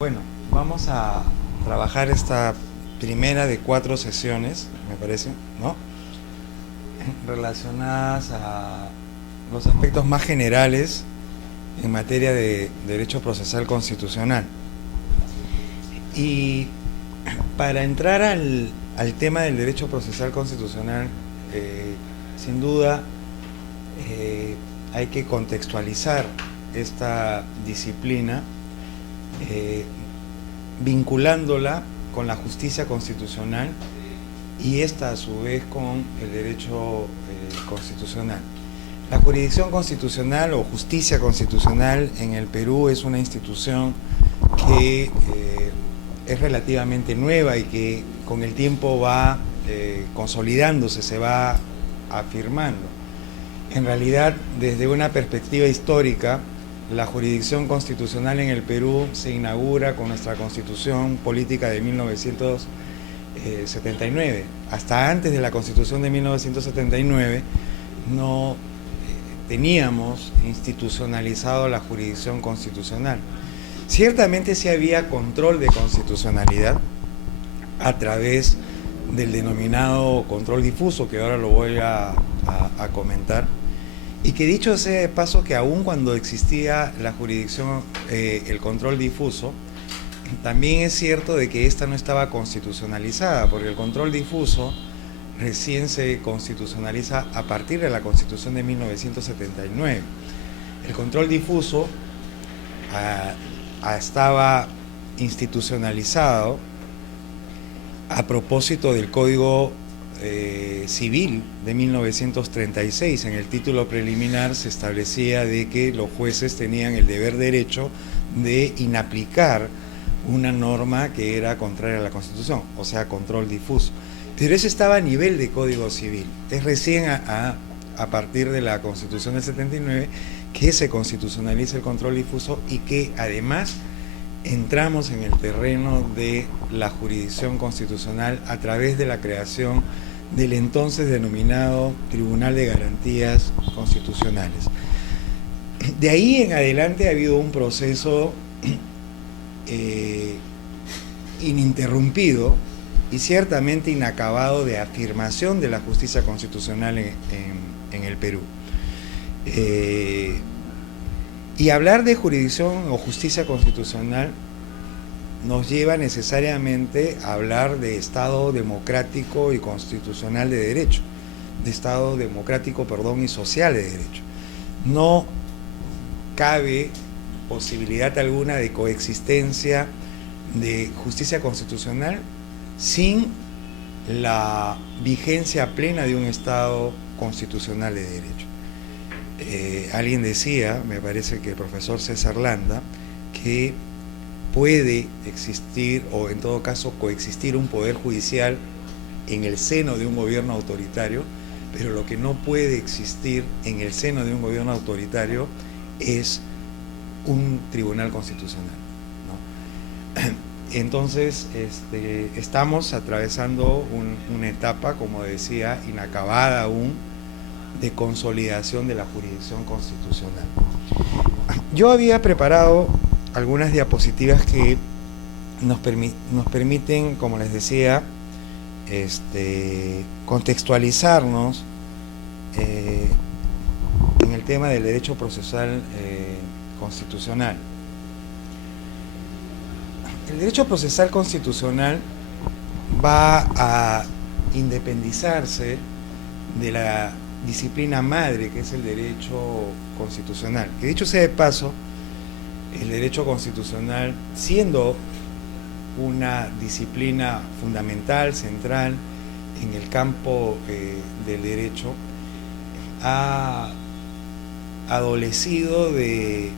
Bueno, vamos a trabajar esta primera de 4 sesiones, me parece, ¿no? Relacionadas a los aspectos más generales en materia de derecho procesal constitucional. Y para entrar al tema del derecho procesal constitucional, sin duda hay que contextualizar esta disciplina vinculándola con la justicia constitucional y esta a su vez con el derecho constitucional. La jurisdicción constitucional o justicia constitucional en el Perú es una institución que es relativamente nueva y que con el tiempo va consolidándose, se va afirmando. En realidad, desde una perspectiva histórica, la jurisdicción constitucional en el Perú se inaugura con nuestra Constitución Política de 1979. Hasta antes de la Constitución de 1979 no teníamos institucionalizado la jurisdicción constitucional. Ciertamente sí había control de constitucionalidad a través del denominado control difuso, que ahora lo voy a comentar, y que dicho sea de paso que aún cuando existía la jurisdicción, el control difuso, también es cierto de que esta no estaba constitucionalizada, porque el control difuso recién se constitucionaliza a partir de la Constitución de 1979. El control difuso estaba institucionalizado a propósito del Código Civil de 1936. En el título preliminar se establecía de que los jueces tenían el deber derecho de inaplicar una norma que era contraria a la Constitución, o sea, control difuso. Pero eso estaba a nivel de Código Civil. Es recién a partir de la Constitución del 79 que se constitucionaliza el control difuso y que además entramos en el terreno de la jurisdicción constitucional a través de la creación del entonces denominado Tribunal de Garantías Constitucionales. De ahí en adelante ha habido un proceso ininterrumpido y ciertamente inacabado de afirmación de la justicia constitucional en el Perú. Y hablar de jurisdicción o justicia constitucional nos lleva necesariamente a hablar de Estado democrático y constitucional de derecho, de Estado democrático, y social de derecho. No cabe posibilidad alguna de coexistencia de justicia constitucional sin la vigencia plena de un Estado constitucional de derecho. Alguien decía, me parece que el profesor César Landa, que puede existir, o en todo caso coexistir, un poder judicial en el seno de un gobierno autoritario, pero lo que no puede existir en el seno de un gobierno autoritario es un tribunal constitucional, ¿no? Entonces, estamos atravesando una etapa, como decía, inacabada aún, de consolidación de la jurisdicción constitucional. Yo había preparado algunas diapositivas que nos permiten, como les decía, contextualizarnos en el tema del derecho procesal constitucional. El derecho procesal constitucional va a independizarse de la disciplina madre, que es el derecho constitucional. Que dicho sea de paso, el derecho constitucional, siendo una disciplina fundamental, central en el campo del derecho, ha adolecido de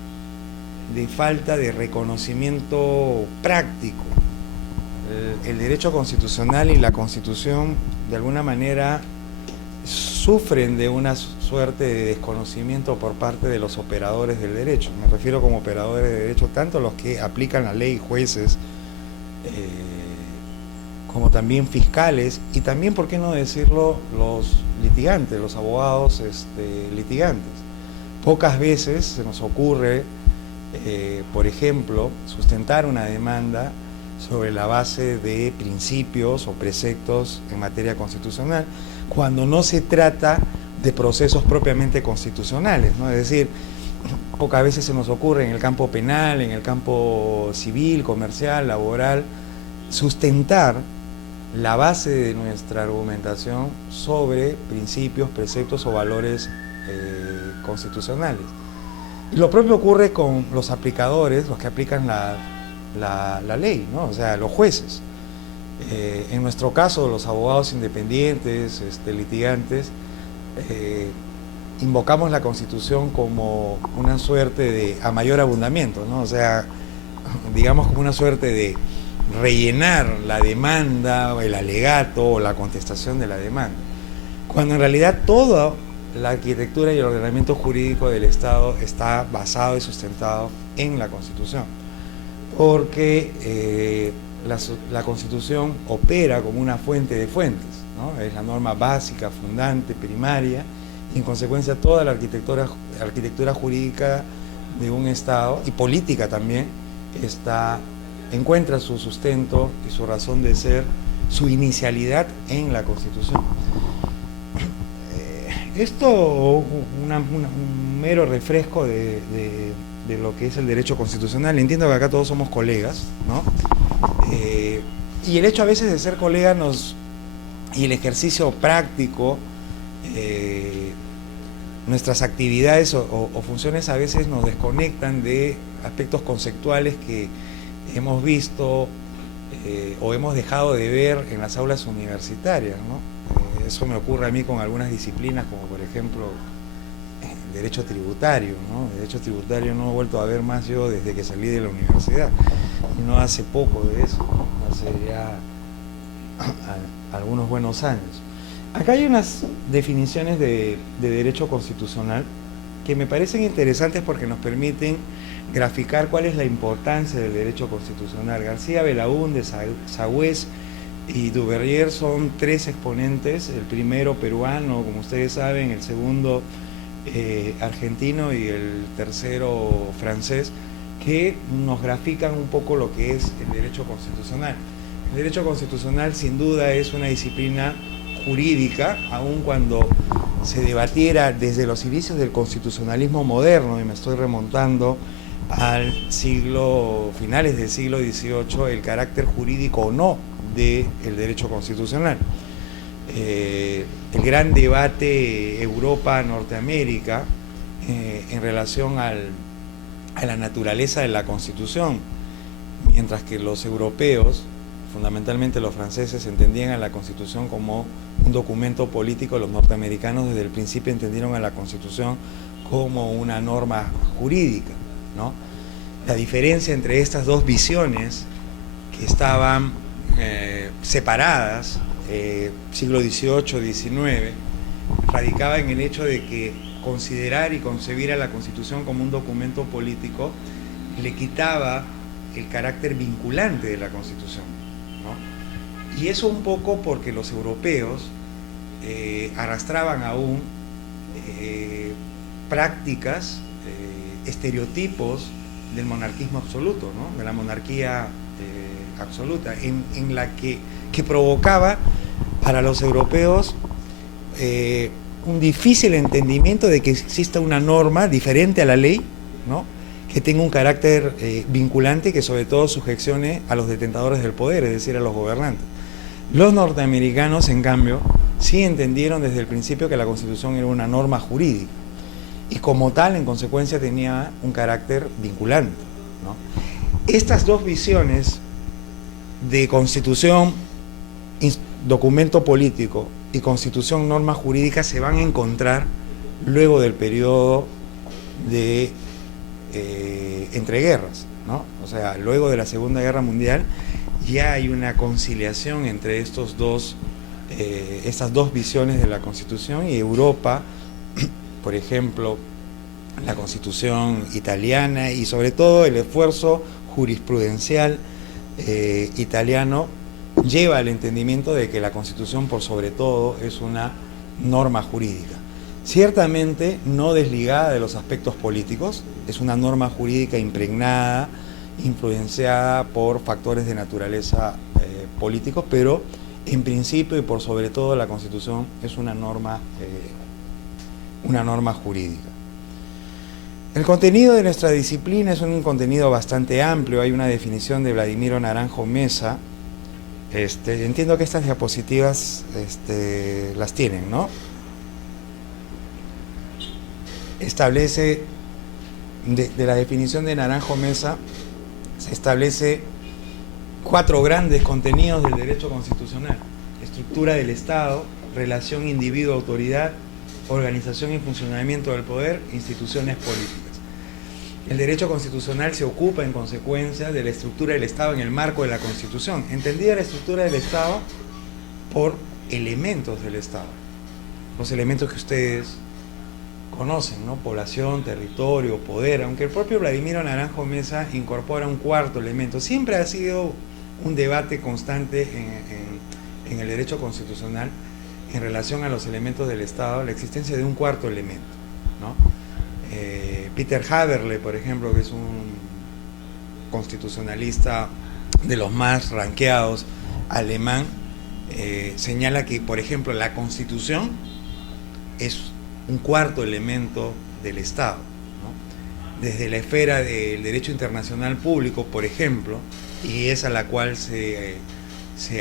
falta de reconocimiento práctico. El derecho constitucional y la Constitución, de alguna manera, sufren de una suerte de desconocimiento por parte de los operadores del derecho. Me refiero como operadores de derecho tanto los que aplican la ley, jueces, como también fiscales, y también, por qué no decirlo, los litigantes, los abogados litigantes. Pocas veces se nos ocurre por ejemplo, sustentar una demanda sobre la base de principios o preceptos en materia constitucional, cuando no se trata de procesos propiamente constitucionales, ¿no? Es decir, pocas veces se nos ocurre en el campo penal, en el campo civil, comercial, laboral, sustentar la base de nuestra argumentación sobre principios, preceptos o valores constitucionales. Y lo propio ocurre con los aplicadores, los que aplican la ley, ¿no? O sea, los jueces. En nuestro caso, los abogados independientes, litigantes, invocamos la Constitución como una suerte de, a mayor abundamiento, ¿no? O sea, digamos como una suerte de rellenar la demanda, o el alegato, o la contestación de la demanda. Cuando en realidad toda la arquitectura y el ordenamiento jurídico del Estado está basado y sustentado en la Constitución. Porque la Constitución opera como una fuente de fuentes, ¿no? Es la norma básica, fundante, primaria, y en consecuencia toda la arquitectura jurídica de un Estado, y política también, encuentra su sustento y su razón de ser, su inicialidad en la Constitución. Esto, un mero refresco de lo que es el derecho constitucional. Entiendo que acá todos somos colegas, ¿no? Y el hecho a veces de ser colegas y el ejercicio práctico, nuestras actividades o funciones a veces nos desconectan de aspectos conceptuales que hemos visto o hemos dejado de ver en las aulas universitarias, ¿no? Eso me ocurre a mí con algunas disciplinas, como por ejemplo derecho tributario, ¿no? Derecho tributario no he vuelto a ver más yo desde que salí de la universidad, y no hace poco de eso, ¿no? Hace ya algunos buenos años. Acá hay unas definiciones de derecho constitucional que me parecen interesantes porque nos permiten graficar cuál es la importancia del derecho constitucional. García Belaúnde, Sagüez y Duverger son tres exponentes, el primero peruano, como ustedes saben, el segundo argentino y el tercero francés, que nos grafican un poco lo que es el derecho constitucional. El derecho constitucional sin duda es una disciplina jurídica, aun cuando se debatiera desde los inicios del constitucionalismo moderno, y me estoy remontando al finales del siglo XVIII, el carácter jurídico o no del derecho constitucional. El gran debate Europa-Norteamérica en relación a la naturaleza de la Constitución, mientras que los europeos, fundamentalmente los franceses, entendían a la Constitución como un documento político, los norteamericanos desde el principio entendieron a la Constitución como una norma jurídica, ¿no? La diferencia entre estas dos visiones que estaban separadas, siglo XVIII, XIX, radicaba en el hecho de que considerar y concebir a la Constitución como un documento político le quitaba el carácter vinculante de la Constitución, ¿no? Y eso un poco porque los europeos arrastraban aún prácticas, estereotipos del monarquismo absoluto, ¿no? De la monarquía absoluta, en la que provocaba para los europeos un difícil entendimiento de que exista una norma diferente a la ley, ¿no? Que tenga un carácter vinculante, que sobre todo sujecione a los detentadores del poder, es decir, a los gobernantes. Los norteamericanos, en cambio, sí entendieron desde el principio que la Constitución era una norma jurídica y como tal, en consecuencia, tenía un carácter vinculante, ¿no? Estas dos visiones de Constitución, documento político, y Constitución, norma jurídica, se van a encontrar luego del periodo de entreguerras, ¿no? O sea, luego de la Segunda Guerra Mundial ya hay una conciliación entre estas dos visiones de la Constitución, y Europa, por ejemplo, la Constitución italiana y sobre todo el esfuerzo jurisprudencial italiano lleva al entendimiento de que la Constitución por sobre todo es una norma jurídica. ciertamente no desligada de los aspectos políticos, es una norma jurídica impregnada, influenciada por factores de naturaleza políticos, pero en principio y por sobre todo la Constitución es una norma jurídica. El contenido de nuestra disciplina es un contenido bastante amplio, hay una definición de Vladimiro Naranjo Mesa. Entiendo que estas diapositivas las tienen, ¿no? Establece, de la definición de Naranjo Mesa, se establece 4 grandes contenidos del derecho constitucional: estructura del Estado, relación individuo-autoridad, organización y funcionamiento del poder, instituciones políticas. El derecho constitucional se ocupa en consecuencia de la estructura del Estado en el marco de la Constitución, entendida la estructura del Estado por elementos del Estado, los elementos que ustedes conocen, ¿no? Población, territorio, poder, aunque el propio Vladimiro Naranjo Mesa incorpora un 4º elemento. Siempre ha sido un debate constante en el derecho constitucional en relación a los elementos del Estado, la existencia de un 4º elemento, ¿no? Peter Haberle, por ejemplo, que es un constitucionalista de los más ranqueados alemán, señala que, por ejemplo, la Constitución es un 4º elemento del Estado, ¿no? Desde la esfera del derecho internacional público, por ejemplo, y es a la cual se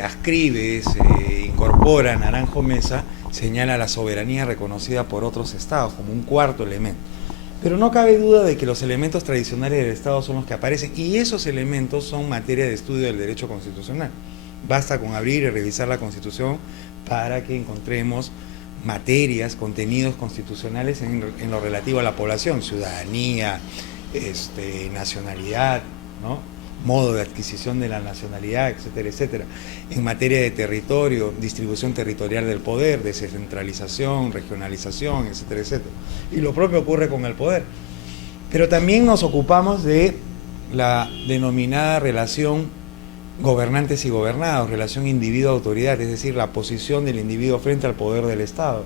ascribe, se incorpora Naranjo Mesa, señala la soberanía reconocida por otros estados como un 4º elemento. Pero no cabe duda de que los elementos tradicionales del Estado son los que aparecen, y esos elementos son materia de estudio del derecho constitucional. Basta con abrir y revisar la Constitución para que encontremos materias, contenidos constitucionales en lo relativo a la población: ciudadanía, nacionalidad, ¿no? Modo de adquisición de la nacionalidad, etcétera, etcétera. En materia de territorio, distribución territorial del poder, descentralización, regionalización, etcétera, etcétera. Y lo propio ocurre con el poder. Pero también nos ocupamos de la denominada relación gobernantes y gobernados, relación individuo-autoridad, es decir, la posición del individuo frente al poder del Estado.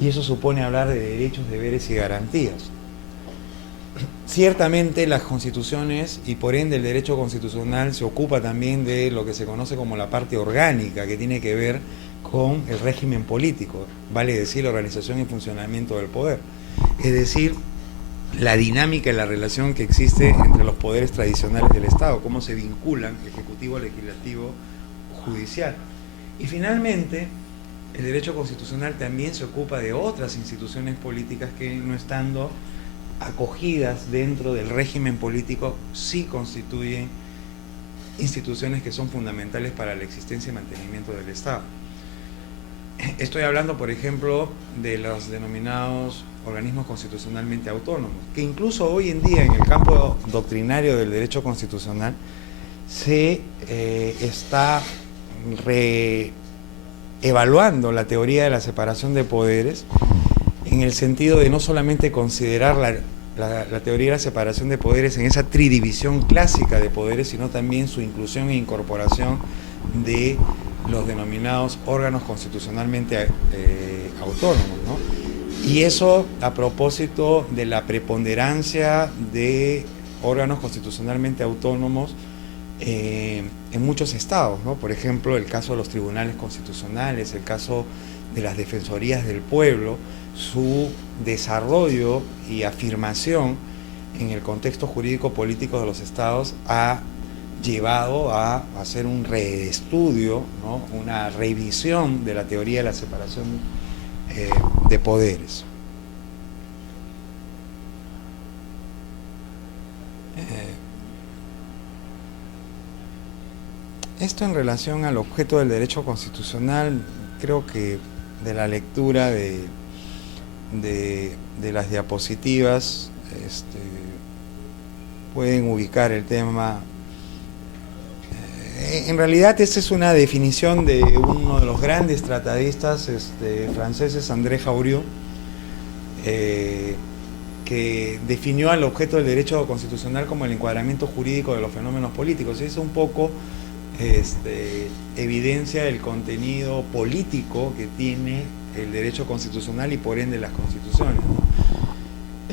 Y eso supone hablar de derechos, deberes y garantías. Ciertamente las constituciones y por ende el derecho constitucional se ocupa también de lo que se conoce como la parte orgánica, que tiene que ver con el régimen político, vale decir, la organización y funcionamiento del poder. Es decir, la dinámica y la relación que existe entre los poderes tradicionales del Estado, cómo se vinculan ejecutivo, legislativo, judicial. Y finalmente, el derecho constitucional también se ocupa de otras instituciones políticas que, no estando acogidas dentro del régimen político, sí constituyen instituciones que son fundamentales para la existencia y mantenimiento del Estado. Estoy hablando, por ejemplo, de los denominados organismos constitucionalmente autónomos, que incluso hoy en día en el campo doctrinario del derecho constitucional se está reevaluando la teoría de la separación de poderes, en el sentido de no solamente considerar la teoría de la separación de poderes en esa tridivisión clásica de poderes, sino también su inclusión e incorporación de los denominados órganos constitucionalmente autónomos, ¿no? Y eso a propósito de la preponderancia de órganos constitucionalmente autónomos en muchos estados, ¿no? Por ejemplo, el caso de los tribunales constitucionales, el caso de las defensorías del pueblo, su desarrollo y afirmación en el contexto jurídico-político de los estados ha llevado a hacer un reestudio, ¿no? Una revisión de la teoría de la separación de poderes. Esto en relación al objeto del derecho constitucional, creo que de la lectura de las diapositivas pueden ubicar el tema. En realidad esta es una definición de uno de los grandes tratadistas franceses, André Jaurieux, que definió al objeto del derecho constitucional como el encuadramiento jurídico de los fenómenos políticos. Y eso un poco evidencia el contenido político que tiene el derecho constitucional y por ende las constituciones, ¿no?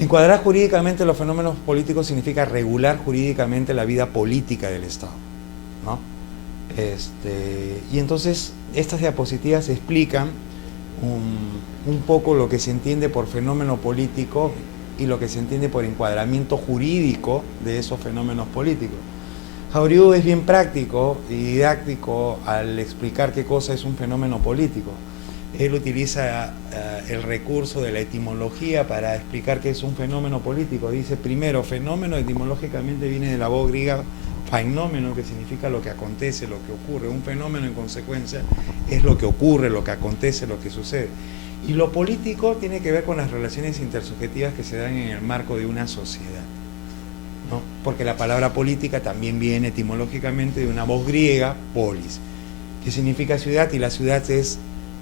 Encuadrar jurídicamente los fenómenos políticos significa regular jurídicamente la vida política del Estado, ¿no? Y entonces estas diapositivas explican un poco lo que se entiende por fenómeno político y lo que se entiende por encuadramiento jurídico de esos fenómenos políticos. Jauriu es bien práctico y didáctico al explicar qué cosa es un fenómeno político. Él utiliza el recurso de la etimología para explicar qué es un fenómeno político. Dice, primero, fenómeno etimológicamente viene de la voz griega fainómeno, que significa lo que acontece, lo que ocurre. Un fenómeno, en consecuencia, es lo que ocurre, lo que acontece, lo que sucede. Y lo político tiene que ver con las relaciones intersubjetivas que se dan en el marco de una sociedad, ¿no? Porque la palabra política también viene etimológicamente de una voz griega, polis, que significa ciudad, y la ciudad es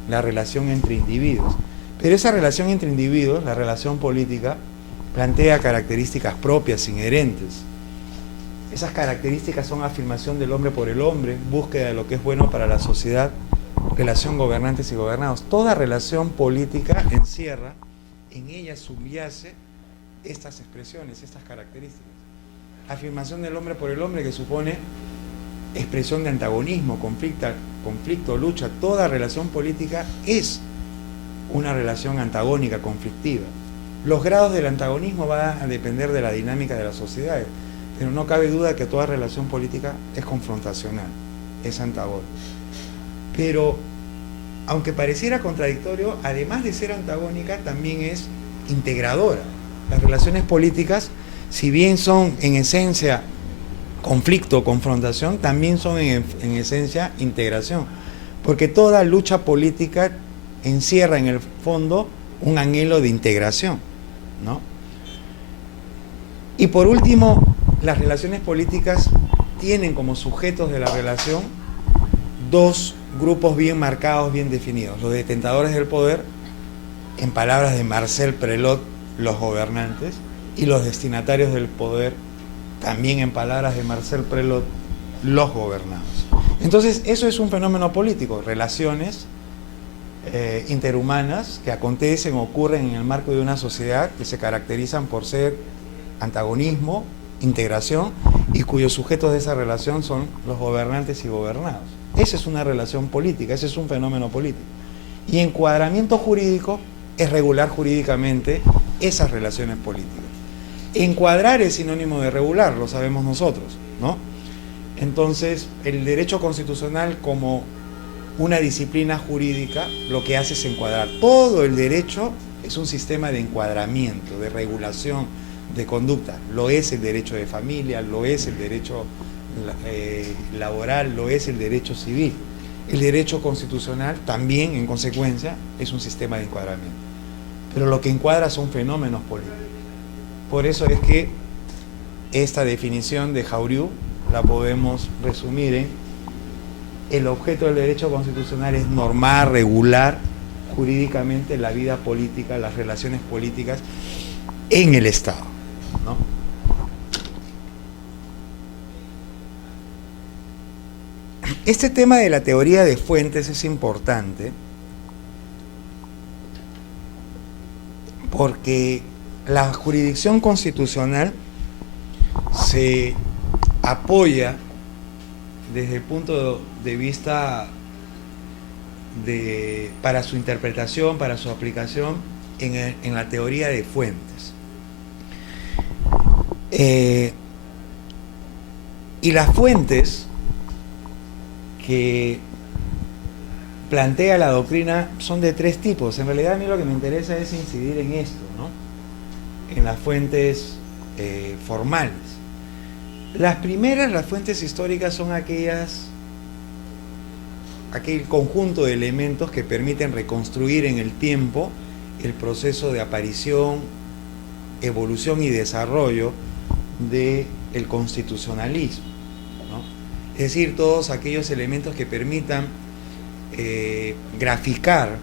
la relación entre individuos. Pero esa relación entre individuos, la relación política, plantea características propias, inherentes. Esas características son afirmación del hombre por el hombre, búsqueda de lo que es bueno para la sociedad, relación gobernantes y gobernados. Toda relación política encierra, en ella subyace estas expresiones, estas características. Afirmación del hombre por el hombre, que supone expresión de antagonismo, conflicto, lucha. Toda relación política es una relación antagónica, conflictiva. Los grados del antagonismo van a depender de la dinámica de las sociedades, pero no cabe duda que toda relación política es confrontacional, es antagónica. Pero, aunque pareciera contradictorio, además de ser antagónica, también es integradora. Las relaciones políticas, si bien son en esencia conflicto, confrontación, también son en esencia integración, porque toda lucha política encierra en el fondo un anhelo de integración, ¿no? Y por último, las relaciones políticas tienen como sujetos de la relación dos grupos bien marcados, bien definidos: los detentadores del poder, en palabras de Marcel Prelot, los gobernantes, y los destinatarios del poder, también en palabras de Marcel Prelot, los gobernados. Entonces, eso es un fenómeno político, relaciones interhumanas que acontecen, ocurren en el marco de una sociedad que se caracterizan por ser antagonismo, integración, y cuyos sujetos de esa relación son los gobernantes y gobernados. Esa es una relación política, ese es un fenómeno político. Y encuadramiento jurídico es regular jurídicamente esas relaciones políticas. Encuadrar es sinónimo de regular, lo sabemos nosotros, ¿no? Entonces, el derecho constitucional, como una disciplina jurídica, lo que hace es encuadrar. Todo el derecho es un sistema de encuadramiento, de regulación, de conducta. Lo es el derecho de familia, lo es el derecho laboral, lo es el derecho civil. El derecho constitucional también, en consecuencia, es un sistema de encuadramiento. Pero lo que encuadra son fenómenos políticos. Por eso es que esta definición de Jauriu la podemos resumir en: el objeto del derecho constitucional es normar, regular jurídicamente la vida política, las relaciones políticas en el Estado, ¿no? Este tema de la teoría de fuentes es importante porque la jurisdicción constitucional se apoya desde el punto de vista para su interpretación, para su aplicación, en la teoría de fuentes. Y las fuentes que plantea la doctrina son de tres tipos. En realidad, a mí lo que me interesa es incidir en esto, ¿no? En las fuentes formales. Las primeras, las fuentes históricas, son aquel conjunto de elementos que permiten reconstruir en el tiempo el proceso de aparición, evolución y desarrollo del constitucionalismo, ¿no? Es decir, todos aquellos elementos que permitan graficar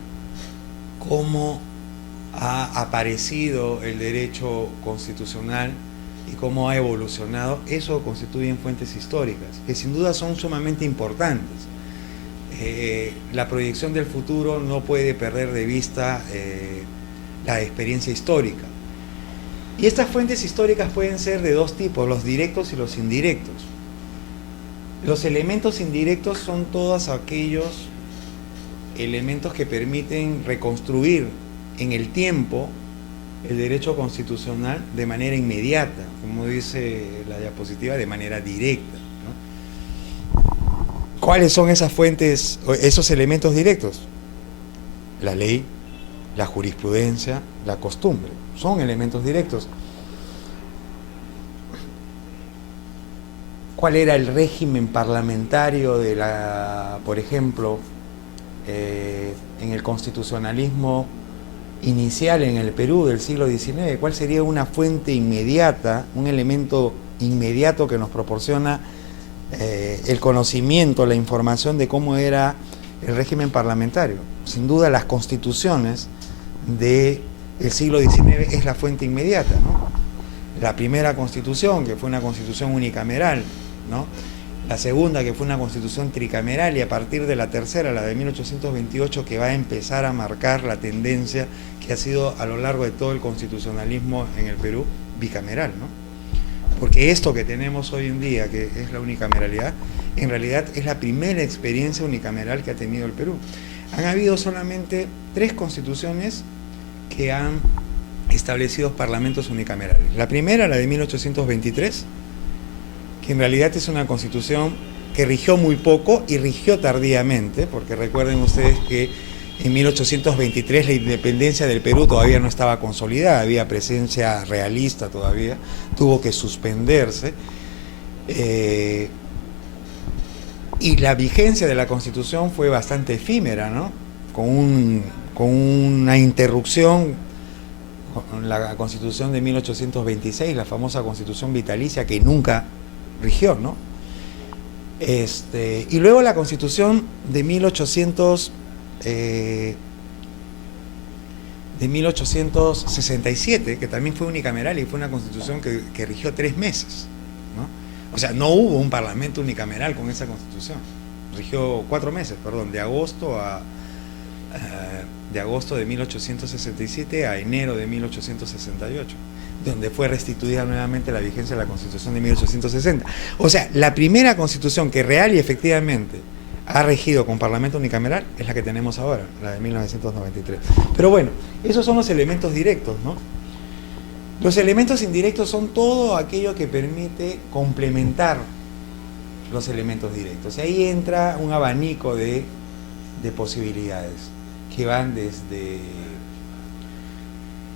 cómo ha aparecido el derecho constitucional y cómo ha evolucionado. Eso constituyen fuentes históricas, que sin duda son sumamente importantes. la proyección del futuro no puede perder de vista la experiencia histórica. Y estas fuentes históricas pueden ser de dos tipos, los directos y los indirectos. Los elementos indirectos son todos aquellos elementos que permiten reconstruir en el tiempo el derecho constitucional de manera inmediata, como dice la diapositiva, de manera directa, ¿no? ¿Cuáles son esas fuentes, esos elementos directos? La ley, la jurisprudencia, la costumbre, son elementos directos. ¿Cuál era el régimen parlamentario de por ejemplo, en el constitucionalismo inicial en el Perú del siglo XIX? ¿Cuál sería una fuente inmediata, un elemento inmediato que nos proporciona el conocimiento, la información de cómo era el régimen parlamentario? Sin duda las constituciones del siglo XIX es la fuente inmediata, ¿no? La primera constitución, que fue una constitución unicameral, ¿no? La segunda, que fue una constitución tricameral, y a partir de la tercera, la de 1828, que va a empezar a marcar la tendencia que ha sido a lo largo de todo el constitucionalismo en el Perú, bicameral, ¿no? Porque esto que tenemos hoy en día, que es la unicameralidad, en realidad es la primera experiencia unicameral que ha tenido el Perú. Han habido solamente 3 constituciones que han establecido parlamentos unicamerales. La primera, la de 1823, que en realidad es una constitución que rigió muy poco y rigió tardíamente, porque recuerden ustedes que en 1823 la independencia del Perú todavía no estaba consolidada, había presencia realista todavía, tuvo que suspenderse, y la vigencia de la Constitución fue bastante efímera, ¿no? Con una interrupción con la Constitución de 1826, la famosa Constitución vitalicia que nunca rigió, ¿no? Y luego la Constitución de 1867, que también fue unicameral y fue una constitución que rigió 3 meses, ¿no? O sea, no hubo un parlamento unicameral con esa constitución. Rigió 4 meses, perdón, de agosto de 1867 a enero de 1868, donde fue restituida nuevamente la vigencia de la Constitución de 1860. O sea, la primera constitución que real y efectivamente ha regido con parlamento unicameral es la que tenemos ahora, la de 1993. Pero bueno, esos son los elementos directos, ¿no? Los elementos indirectos son todo aquello que permite complementar los elementos directos. Y ahí entra un abanico de posibilidades que van desde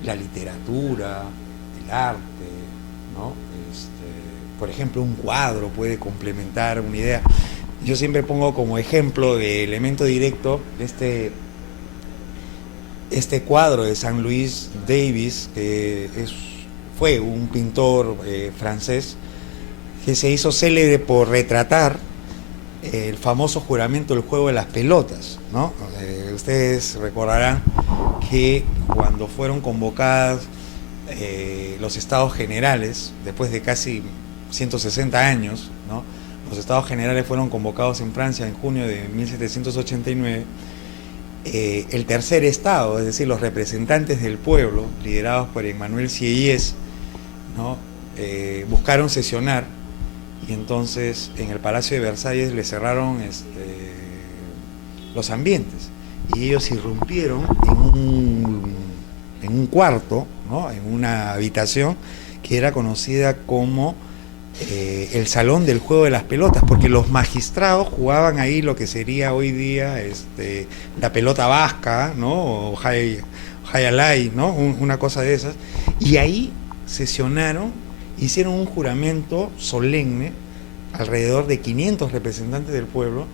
la literatura, el arte, ¿no? Por ejemplo, un cuadro puede complementar una idea. Yo siempre pongo como ejemplo de elemento directo este cuadro de Saint-Louis Davis, que fue un pintor francés que se hizo célebre por retratar el famoso juramento del juego de las pelotas, ¿no? Ustedes recordarán que cuando fueron convocadas los estados generales, después de casi 160 años, ¿no? Los estados generales fueron convocados en Francia en junio de 1789, el tercer estado, es decir, los representantes del pueblo, liderados por Emmanuel Sieyès, ¿no? Buscaron sesionar, y entonces en el Palacio de Versalles le cerraron los ambientes, y ellos irrumpieron en un cuarto, ¿no? En una habitación que era conocida como el salón del juego de las pelotas, porque los magistrados jugaban ahí lo que sería hoy día la pelota vasca, ¿no? O high alay, ¿no? Una cosa de esas, y ahí sesionaron, hicieron un juramento solemne, alrededor de 500 representantes del pueblo,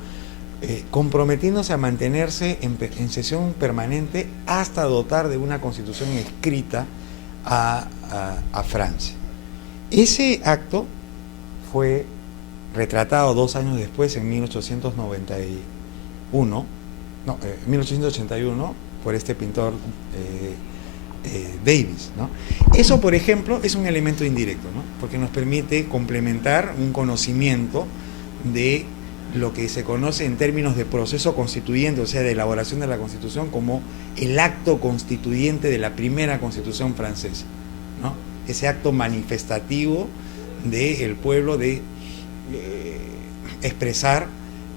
comprometiéndose a mantenerse en sesión permanente hasta dotar de una constitución escrita a Francia. Ese acto fue retratado 2 años después, en 1881, por este pintor Davis, ¿no? Eso, por ejemplo, es un elemento indirecto, ¿no? Porque nos permite complementar un conocimiento de lo que se conoce en términos de proceso constituyente, o sea, de elaboración de la Constitución, como el acto constituyente de la primera Constitución francesa, ¿no? Ese acto manifestativo del pueblo de expresar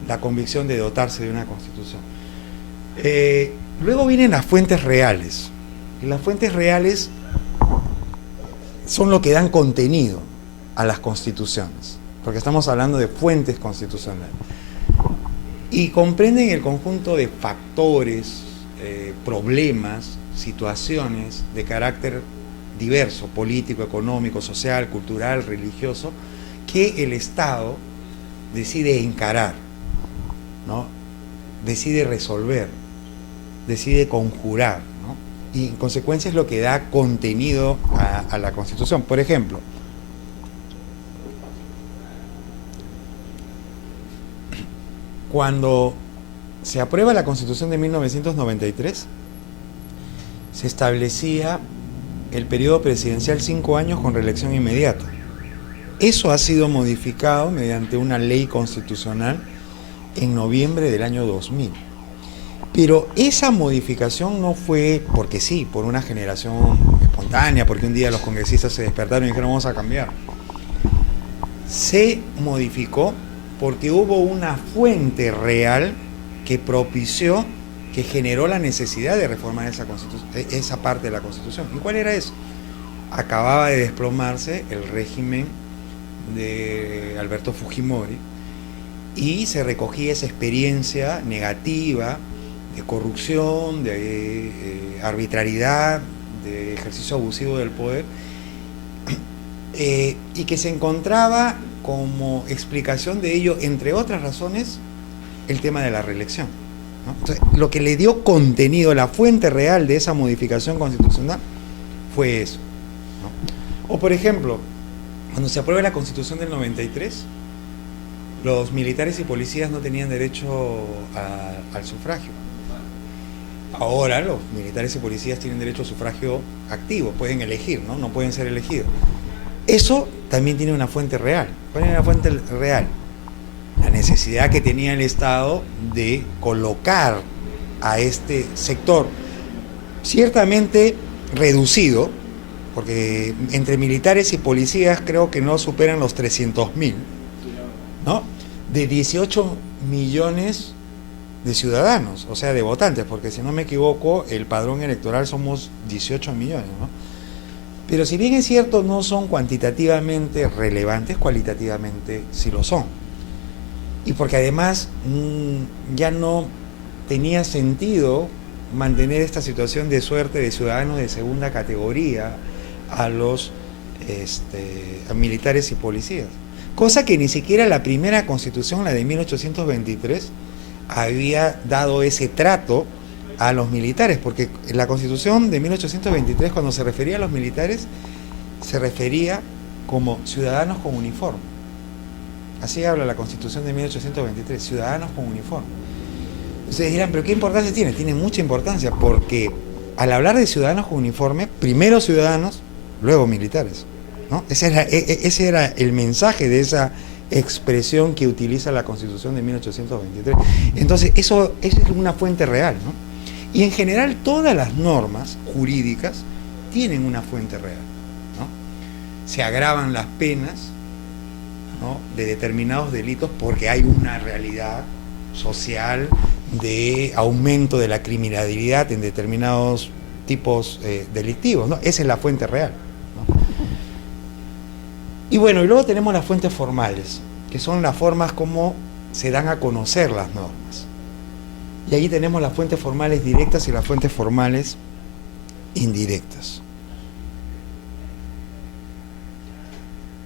la convicción de dotarse de una Constitución. Luego vienen las fuentes reales, y las fuentes reales son lo que dan contenido a las constituciones, porque estamos hablando de fuentes constitucionales, y comprenden el conjunto de factores, problemas, situaciones de carácter diverso, político, económico, social, cultural, religioso, que el Estado decide encarar, ¿no? Decide resolver, decide conjurar, ¿no? Y en consecuencia es lo que da contenido a la Constitución. Por ejemplo, cuando se aprueba la Constitución de 1993, se establecía el periodo presidencial 5 años con reelección inmediata. Eso ha sido modificado mediante una ley constitucional en noviembre del año 2000. Pero esa modificación no fue porque sí, por una generación espontánea, porque un día los congresistas se despertaron y dijeron vamos a cambiar. Se modificó porque hubo una fuente real que propició, que generó la necesidad de reformar esa parte de la Constitución. ¿Y cuál era eso? Acababa de desplomarse el régimen de Alberto Fujimori y se recogía esa experiencia negativa de corrupción, de arbitrariedad, de ejercicio abusivo del poder, y que se encontraba como explicación de ello, entre otras razones, el tema de la reelección, ¿no? Entonces, lo que le dio contenido, la fuente real de esa modificación constitucional fue eso, ¿no? O por ejemplo, cuando se aprueba la Constitución del 93, los militares y policías no tenían derecho al sufragio. Ahora los militares y policías tienen derecho a sufragio activo, pueden elegir, ¿no? No pueden ser elegidos. Eso también tiene una fuente real. ¿Cuál es la fuente real? La necesidad que tenía el Estado de colocar a este sector ciertamente reducido, porque entre militares y policías creo que no superan los 300.000, ¿no? De 18 millones de ciudadanos, o sea, de votantes, porque si no me equivoco, el padrón electoral somos 18 millones, ¿no? Pero si bien es cierto, no son cuantitativamente relevantes, cualitativamente sí lo son. Y porque además ya no tenía sentido mantener esta situación de suerte de ciudadanos de segunda categoría a los a militares y policías. Cosa que ni siquiera la primera Constitución, la de 1823, había dado ese trato a los militares, porque la Constitución de 1823, cuando se refería a los militares, se refería como ciudadanos con uniforme. Así habla la Constitución de 1823, ciudadanos con uniforme. Ustedes dirán, ¿pero qué importancia tiene? Tiene mucha importancia, porque al hablar de ciudadanos con uniforme, primero ciudadanos, luego militares, ¿no? Ese era el mensaje de esa expresión que utiliza la Constitución de 1823. Entonces, eso es una fuente real, ¿no? Y en general todas las normas jurídicas tienen una fuente real, ¿no? Se agravan las penas, ¿no?, de determinados delitos porque hay una realidad social de aumento de la criminalidad en determinados tipos delictivos, ¿no? Esa es la fuente real, ¿no? Y bueno, y luego tenemos las fuentes formales, que son las formas como se dan a conocer las normas. Y ahí tenemos las fuentes formales directas y las fuentes formales indirectas.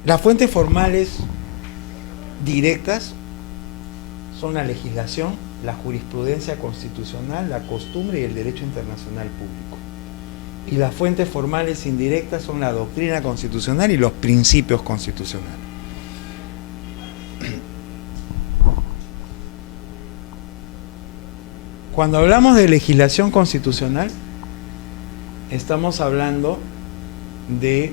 Las fuentes formales directas son la legislación, la jurisprudencia constitucional, la costumbre y el derecho internacional público. Y las fuentes formales indirectas son la doctrina constitucional y los principios constitucionales. Cuando hablamos de legislación constitucional, estamos hablando de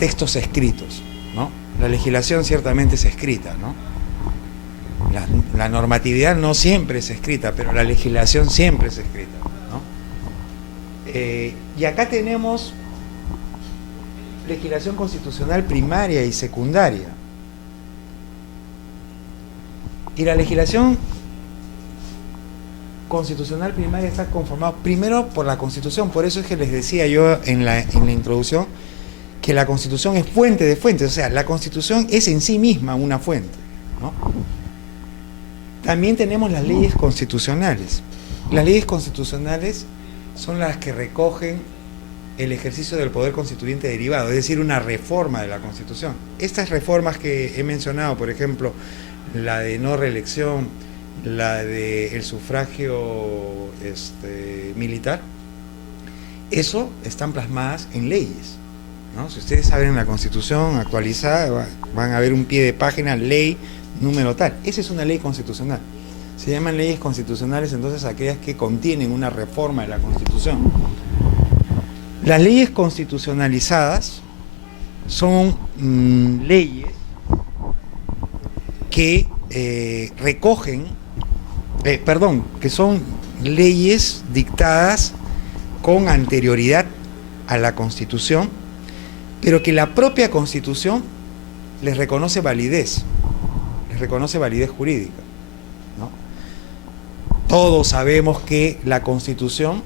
textos escritos, ¿no? La legislación ciertamente es escrita, ¿no? La normatividad no siempre es escrita, pero la legislación siempre es escrita, ¿no? Y acá tenemos legislación constitucional primaria y secundaria. Y la legislación constitucional primaria está conformada primero por la Constitución. Por eso es que les decía yo en la introducción que la Constitución es fuente de fuentes. O sea, la Constitución es en sí misma una fuente, ¿no? También tenemos las leyes constitucionales. Las leyes constitucionales son las que recogen el ejercicio del poder constituyente derivado, es decir, una reforma de la Constitución. Estas reformas que he mencionado, por ejemplo, la de no reelección, la del sufragio militar, eso están plasmadas en leyes, ¿no? Si ustedes saben la Constitución actualizada, van a ver un pie de página, ley número tal. Esa es una ley constitucional. Se llaman leyes constitucionales entonces aquellas que contienen una reforma de la Constitución. Las leyes constitucionalizadas son leyes que que son leyes dictadas con anterioridad a la Constitución, pero que la propia Constitución les reconoce validez jurídica, ¿no? Todos sabemos que la Constitución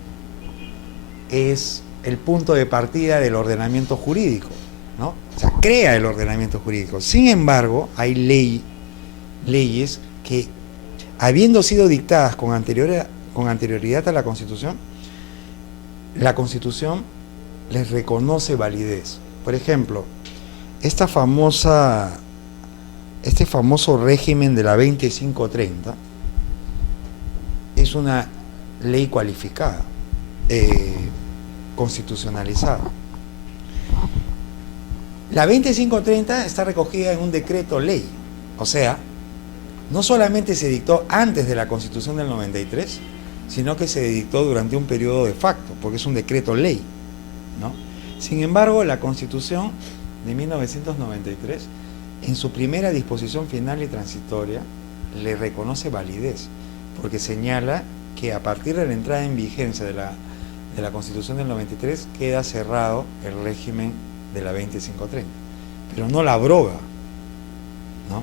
es el punto de partida del ordenamiento jurídico, ¿no? O sea, crea el ordenamiento jurídico. Sin embargo, hay leyes que, habiendo sido dictadas con anterioridad a la Constitución les reconoce validez. Por ejemplo, este famoso régimen de la 2530 es una ley cualificada, constitucionalizada. La 2530 está recogida en un decreto ley, o sea, no solamente se dictó antes de la Constitución del 93, sino que se dictó durante un periodo de facto, porque es un decreto ley, ¿no? Sin embargo, la Constitución de 1993, en su primera disposición final y transitoria, le reconoce validez, porque señala que a partir de la entrada en vigencia de la Constitución del 93 queda cerrado el régimen de la 2530, pero no la abroga, ¿no?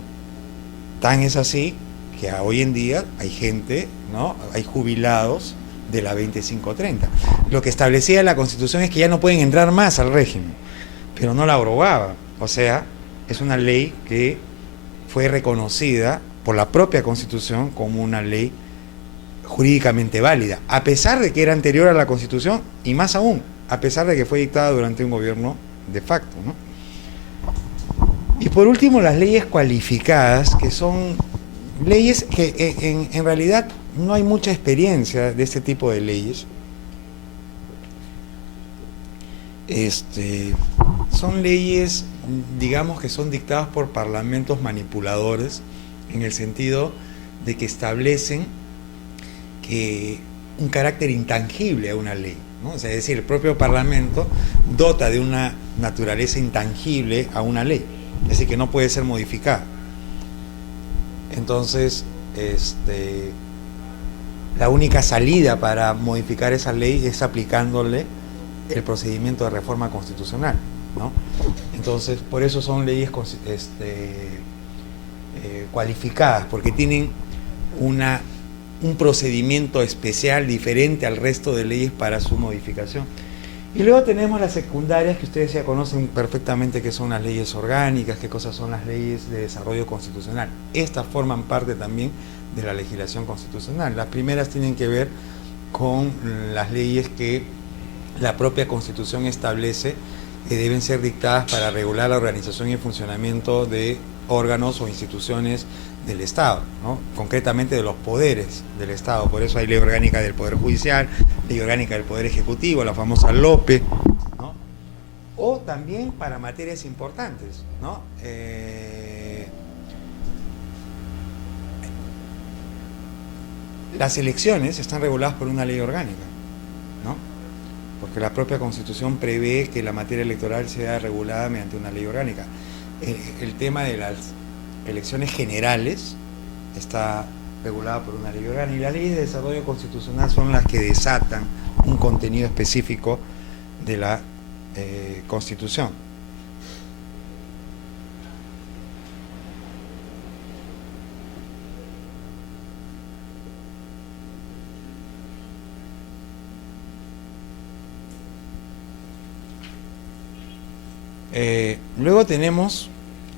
Tan es así que hoy en día hay gente, ¿no? Hay jubilados de la 2530. Lo que establecía la Constitución es que ya no pueden entrar más al régimen, pero no la abrogaba. O sea, es una ley que fue reconocida por la propia Constitución como una ley jurídicamente válida, a pesar de que era anterior a la Constitución y más aún, a pesar de que fue dictada durante un gobierno de facto, ¿no? Y por último, las leyes cualificadas, que son leyes que en realidad no hay mucha experiencia de este tipo de leyes. Son leyes, digamos, que son dictadas por parlamentos manipuladores, en el sentido de que establecen un carácter intangible a una ley, ¿no? O sea, es decir, el propio Parlamento dota de una naturaleza intangible a una ley, es decir, que no puede ser modificada. Entonces, la única salida para modificar esa ley es aplicándole el procedimiento de reforma constitucional, ¿no? Entonces, por eso son leyes cualificadas, porque tienen un procedimiento especial diferente al resto de leyes para su modificación. Y luego tenemos las secundarias, que ustedes ya conocen perfectamente qué son las leyes orgánicas, qué cosas son las leyes de desarrollo constitucional. Estas forman parte también de la legislación constitucional. Las primeras tienen que ver con las leyes que la propia Constitución establece que deben ser dictadas para regular la organización y el funcionamiento de órganos o instituciones del Estado, ¿no? Concretamente de los poderes del Estado. Por eso hay ley orgánica del Poder Judicial, ley orgánica del Poder Ejecutivo, la famosa LOPE, ¿no? O también para materias importantes, ¿no? Las elecciones están reguladas por una ley orgánica, ¿no? Porque la propia Constitución prevé que la materia electoral sea regulada mediante una ley orgánica. El tema de las elecciones generales está regulada por una ley orgánica, y las leyes de desarrollo constitucional son las que desatan un contenido específico de la Constitución. Luego tenemos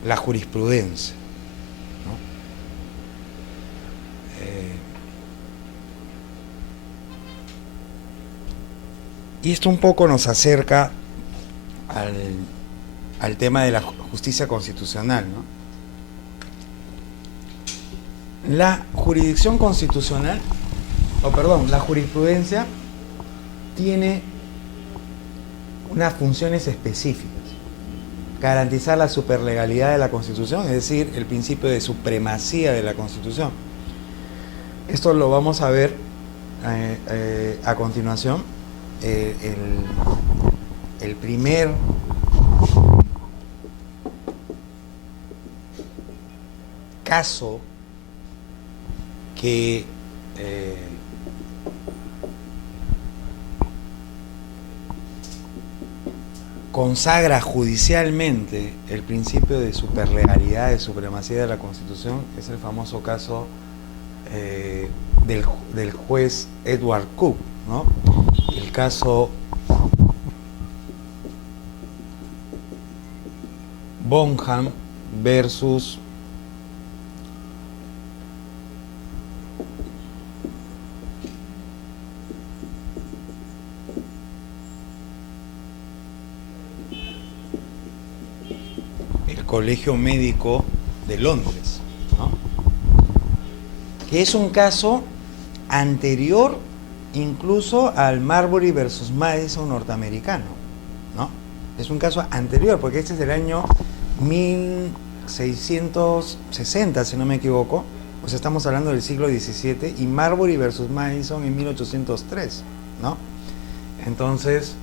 la jurisprudencia, ¿no? Y esto un poco nos acerca al tema de la justicia constitucional, ¿no? La jurisdicción constitucional, la jurisprudencia tiene unas funciones específicas. Garantizar la superlegalidad de la Constitución, es decir, el principio de supremacía de la Constitución. Esto lo vamos a ver a continuación. El primer caso que consagra judicialmente el principio de superlegalidad, de supremacía de la Constitución, es el famoso caso del juez Edward Cook, ¿no? El caso Bonham versus el Colegio Médico de Londres, ¿no? Que es un caso anterior incluso al Marbury versus Madison norteamericano, ¿no? Es un caso anterior, porque este es del año 1660, si no me equivoco, o sea, estamos hablando del siglo XVII, y Marbury versus Madison en 1803, ¿no? Entonces,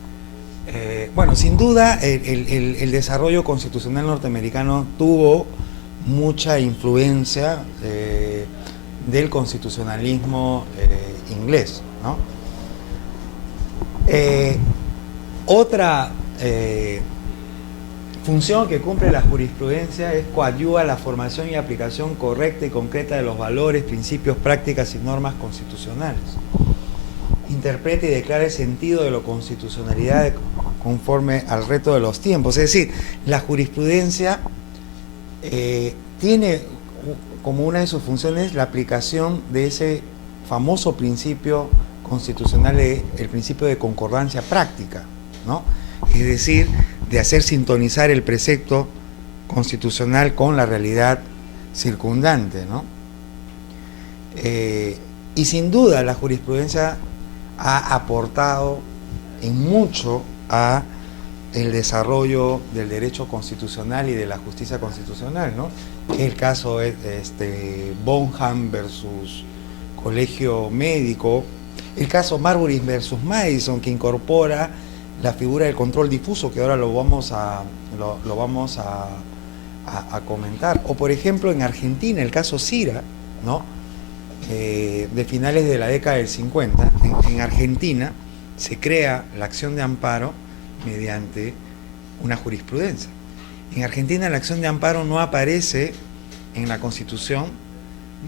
bueno, sin duda el desarrollo constitucional norteamericano tuvo mucha influencia del constitucionalismo inglés, ¿no? Otra función que cumple la jurisprudencia es coadyuva la formación y aplicación correcta y concreta de los valores, principios, prácticas y normas constitucionales. Interpreta y declara el sentido de la constitucionalidad conforme al reto de los tiempos. Es decir, la jurisprudencia tiene como una de sus funciones la aplicación de ese famoso principio constitucional, el principio de concordancia práctica, ¿no? Es decir, de hacer sintonizar el precepto constitucional con la realidad circundante, ¿no? Y sin duda la jurisprudencia ha aportado en mucho a el desarrollo del derecho constitucional y de la justicia constitucional, ¿no? El caso es Bonham versus Colegio Médico, el caso Marbury versus Madison, que incorpora la figura del control difuso, que ahora lo vamos a comentar. O por ejemplo en Argentina, el caso Sira, ¿no? De finales de la década del 50, en Argentina se crea la acción de amparo mediante una jurisprudencia. En Argentina la acción de amparo no aparece en la Constitución,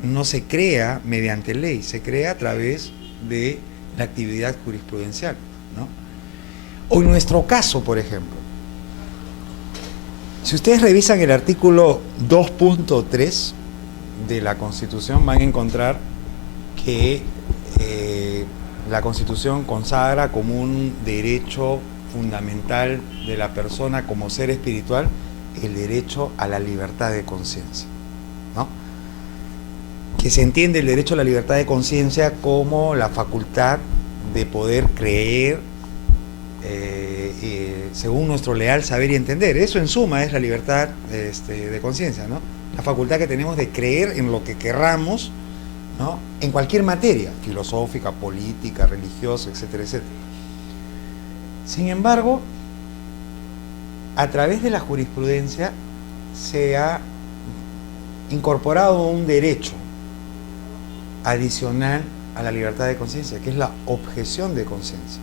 no se crea mediante ley, se crea a través de la actividad jurisprudencial, ¿no? O en nuestro caso, por ejemplo, si ustedes revisan el artículo 2.3 de la Constitución, van a encontrar que la Constitución consagra como un derecho fundamental de la persona como ser espiritual el derecho a la libertad de conciencia, ¿no? Que se entiende el derecho a la libertad de conciencia como la facultad de poder creer según nuestro leal saber y entender. Eso en suma es la libertad de conciencia, ¿no? La facultad que tenemos de creer en lo que querramos, ¿no? En cualquier materia, filosófica, política, religiosa, etcétera, etcétera. Sin embargo, a través de la jurisprudencia se ha incorporado un derecho adicional a la libertad de conciencia, que es la objeción de conciencia,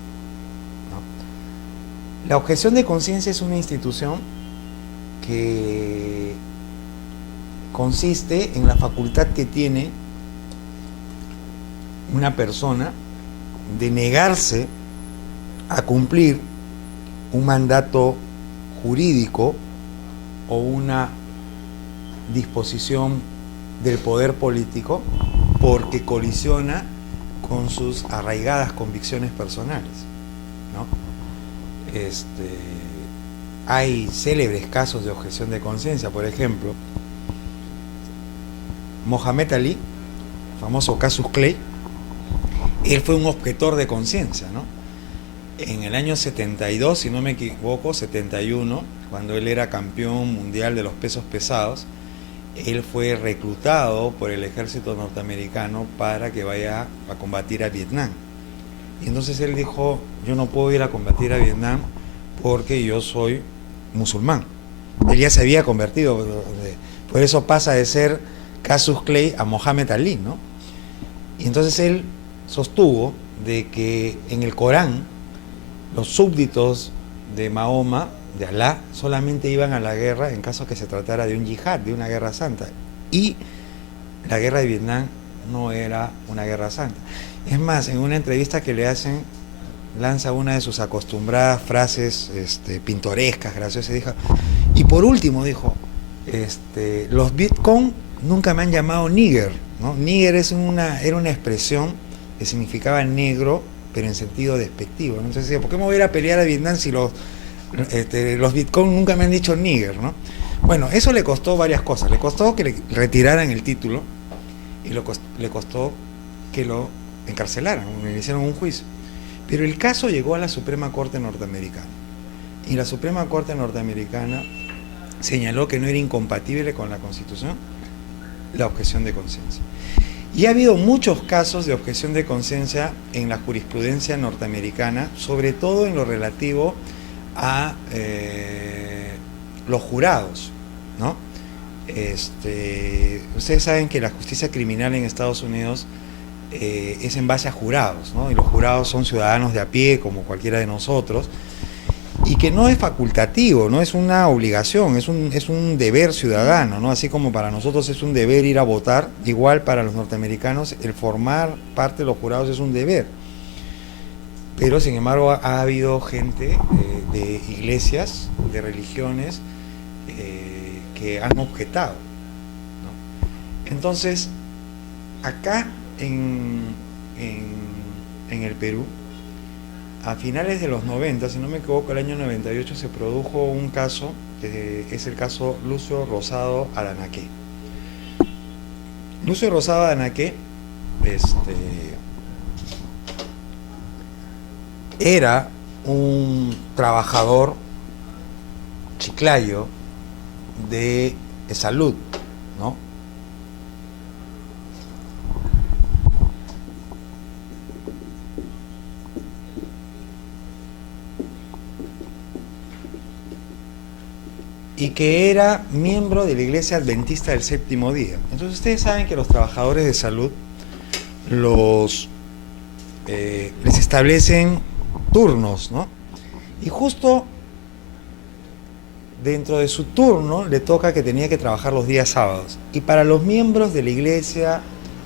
¿no? La objeción de conciencia es una institución que consiste en la facultad que tiene una persona de negarse a cumplir un mandato jurídico o una disposición del poder político porque colisiona con sus arraigadas convicciones personales, ¿no? Hay célebres casos de objeción de conciencia. Por ejemplo, Mohamed Ali, famoso casus Clay, él fue un objetor de conciencia, ¿no? En el año 72, si no me equivoco, 71, cuando él era campeón mundial de los pesos pesados, él fue reclutado por el ejército norteamericano para que vaya a combatir a Vietnam. Y entonces él dijo, yo no puedo ir a combatir a Vietnam porque yo soy musulmán. Él ya se había convertido, por eso pasa de ser casus Clay a Mohamed Ali, ¿no? Y entonces él sostuvo de que en el Corán los súbditos de Mahoma, de Alá, solamente iban a la guerra en caso que se tratara de un yihad, de una guerra santa. Y la guerra de Vietnam no era una guerra santa. Es más, en una entrevista que le hacen, lanza una de sus acostumbradas frases pintorescas, graciosas, dijo, y por último dijo, los Vietcong nunca me han llamado nigger, ¿no? Nigger era una expresión que significaba negro, pero en sentido despectivo, ¿no? Entonces decía, ¿por qué me voy a ir a pelear a Vietnam si los Vietcong nunca me han dicho nigger, ¿no? Bueno, eso le costó varias cosas. Le costó que le retiraran el título y le costó que lo encarcelaran, le hicieron un juicio. Pero el caso llegó a la Suprema Corte norteamericana. Y la Suprema Corte norteamericana señaló que no era incompatible con la Constitución la objeción de conciencia. Y ha habido muchos casos de objeción de conciencia en la jurisprudencia norteamericana, sobre todo en lo relativo a los jurados, ¿no? Ustedes saben que la justicia criminal en Estados Unidos es en base a jurados, ¿no? Y los jurados son ciudadanos de a pie, como cualquiera de nosotros, y que no es facultativo, no es una obligación, es un deber ciudadano, ¿no? Así como para nosotros es un deber ir a votar, igual para los norteamericanos el formar parte de los jurados es un deber. Pero sin embargo ha habido gente de iglesias, de religiones, que han objetado, ¿no? Entonces, acá en el Perú, a finales de los 90, si no me equivoco, el año 98 se produjo un caso, que es el caso Lucio Rosado Adanaqué. Lucio Rosado Adanaqué era un trabajador chiclayo de salud, ¿no? Y que era miembro de la Iglesia Adventista del Séptimo Día. Entonces ustedes saben que los trabajadores de salud les establecen turnos, ¿no? Y justo dentro de su turno le toca que tenía que trabajar los días sábados. Y para los miembros de la Iglesia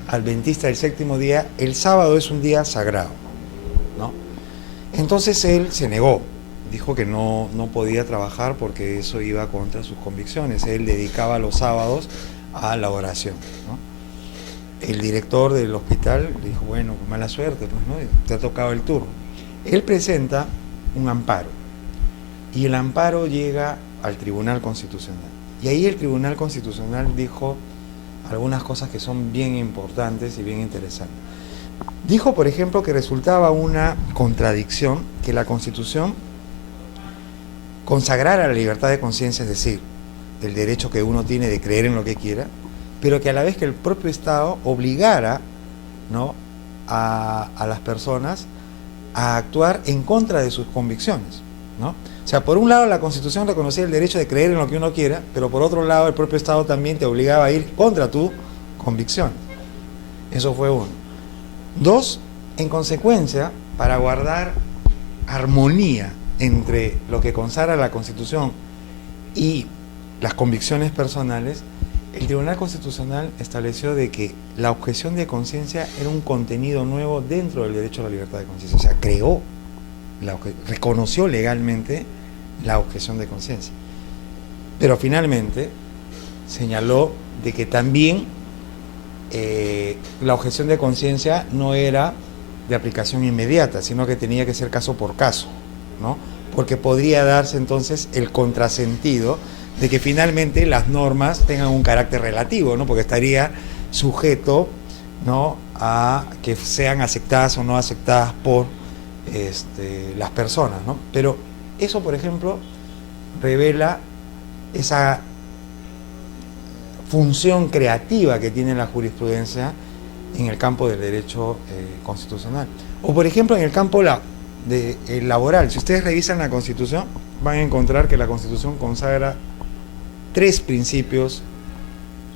Adventista del Séptimo Día, el sábado es un día sagrado, ¿no? Entonces él se negó. Dijo que no podía trabajar porque eso iba contra sus convicciones. Él dedicaba los sábados a la oración, ¿no? El director del hospital le dijo, bueno, mala suerte, pues, ¿no? Te ha tocado el turno. Él presenta un amparo y el amparo llega al Tribunal Constitucional. Y ahí el Tribunal Constitucional dijo algunas cosas que son bien importantes y bien interesantes. Dijo, por ejemplo, que resultaba una contradicción que la Constitución consagrara la libertad de conciencia, es decir, el derecho que uno tiene de creer en lo que quiera, pero que a la vez que el propio Estado obligara, ¿no?, a las personas a actuar en contra de sus convicciones, ¿no? O sea, por un lado la Constitución reconocía el derecho de creer en lo que uno quiera, pero por otro lado el propio Estado también te obligaba a ir contra tu convicción. Eso fue uno. Dos, en consecuencia, para guardar armonía entre lo que consagra la Constitución y las convicciones personales, el Tribunal Constitucional estableció de que la objeción de conciencia era un contenido nuevo dentro del derecho a la libertad de conciencia. O sea, reconoció legalmente la objeción de conciencia. Pero finalmente señaló de que también la objeción de conciencia no era de aplicación inmediata, sino que tenía que ser caso por caso, ¿no? Porque podría darse entonces el contrasentido de que finalmente las normas tengan un carácter relativo, ¿no? Porque estaría sujeto, ¿no?, a que sean aceptadas o no aceptadas por las personas, ¿no? Pero eso, por ejemplo, revela esa función creativa que tiene la jurisprudencia en el campo del derecho constitucional. O, por ejemplo, en el campo laboral. Si ustedes revisan la Constitución, van a encontrar que la Constitución consagra 3 principios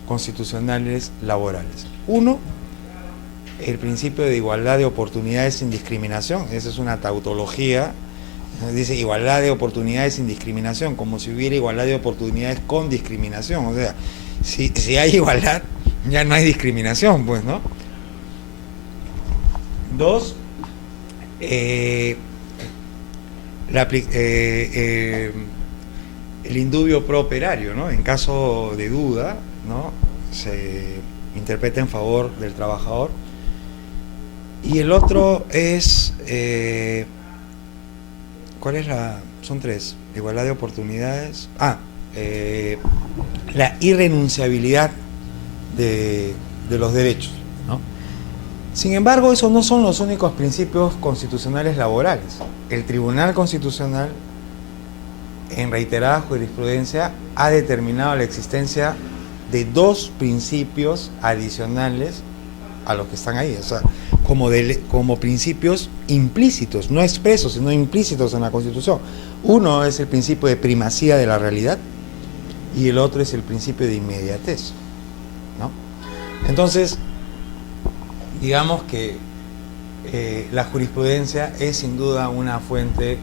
constitucionales laborales. Uno, el principio de igualdad de oportunidades sin discriminación. Esa es una tautología. Dice igualdad de oportunidades sin discriminación, como si hubiera igualdad de oportunidades con discriminación. O sea, si hay igualdad, ya no hay discriminación, pues, ¿no? Dos, el indubio pro operario, ¿no? En caso de duda, ¿no?, se interpreta en favor del trabajador. Y el otro es, ¿cuál es la? Son 3, igualdad de oportunidades. La irrenunciabilidad de los derechos, ¿no? Sin embargo, esos no son los únicos principios constitucionales laborales. El Tribunal Constitucional, en reiterada jurisprudencia, ha determinado la existencia de 2 principios adicionales a los que están ahí, o sea, como principios implícitos, no expresos, sino implícitos en la Constitución. Uno es el principio de primacía de la realidad y el otro es el principio de inmediatez, ¿no? Entonces, digamos que la jurisprudencia es sin duda una fuente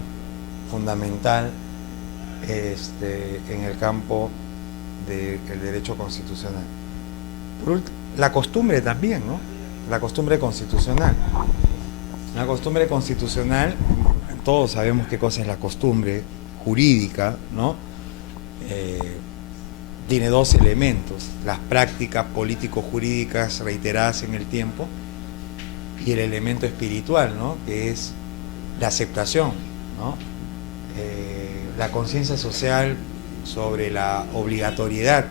fundamental en el campo del derecho constitucional. La costumbre también, ¿no? La costumbre constitucional. La costumbre constitucional, todos sabemos qué cosa es la costumbre jurídica, ¿no? Tiene 2 elementos: las prácticas político-jurídicas reiteradas en el tiempo y el elemento espiritual, ¿no?, que es la aceptación, ¿no?, la conciencia social sobre la obligatoriedad,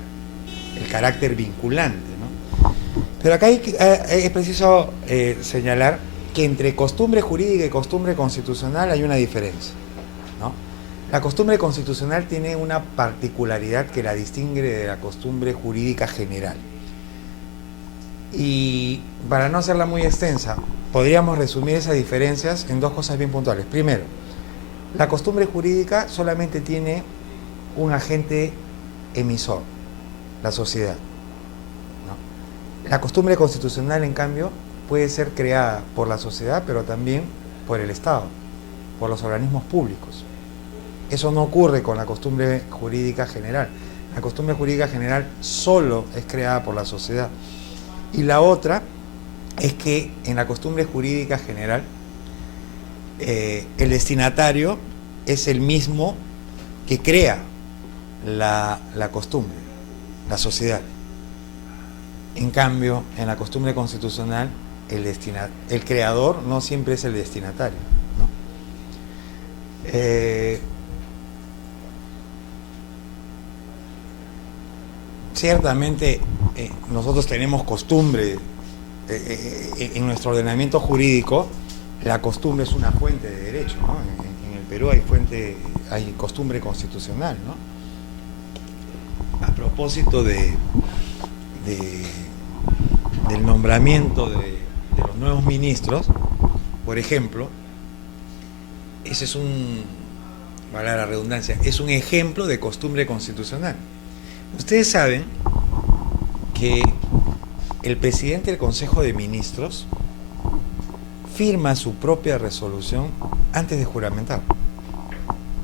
el carácter vinculante, ¿no? Pero acá es preciso señalar que entre costumbre jurídica y costumbre constitucional hay una diferencia, ¿no? La costumbre constitucional tiene una particularidad que la distingue de la costumbre jurídica general. Y para no hacerla muy extensa, podríamos resumir esas diferencias en 2 cosas bien puntuales. Primero, la costumbre jurídica solamente tiene un agente emisor, la sociedad, ¿no? La costumbre constitucional, en cambio, puede ser creada por la sociedad, pero también por el Estado, por los organismos públicos. Eso no ocurre con la costumbre jurídica general. La costumbre jurídica general solo es creada por la sociedad. Y la otra es que en la costumbre jurídica general el destinatario es el mismo que crea la costumbre, la sociedad. En cambio, en la costumbre constitucional, el creador no siempre es el destinatario, ¿no? Ciertamente nosotros tenemos costumbre en nuestro ordenamiento jurídico. La costumbre es una fuente de derecho, ¿no? En el Perú hay costumbre constitucional, ¿no? A propósito del nombramiento de los nuevos ministros, por ejemplo, ese es valga la redundancia, es un ejemplo de costumbre constitucional. Ustedes saben que el presidente del Consejo de Ministros firma su propia resolución antes de juramentar,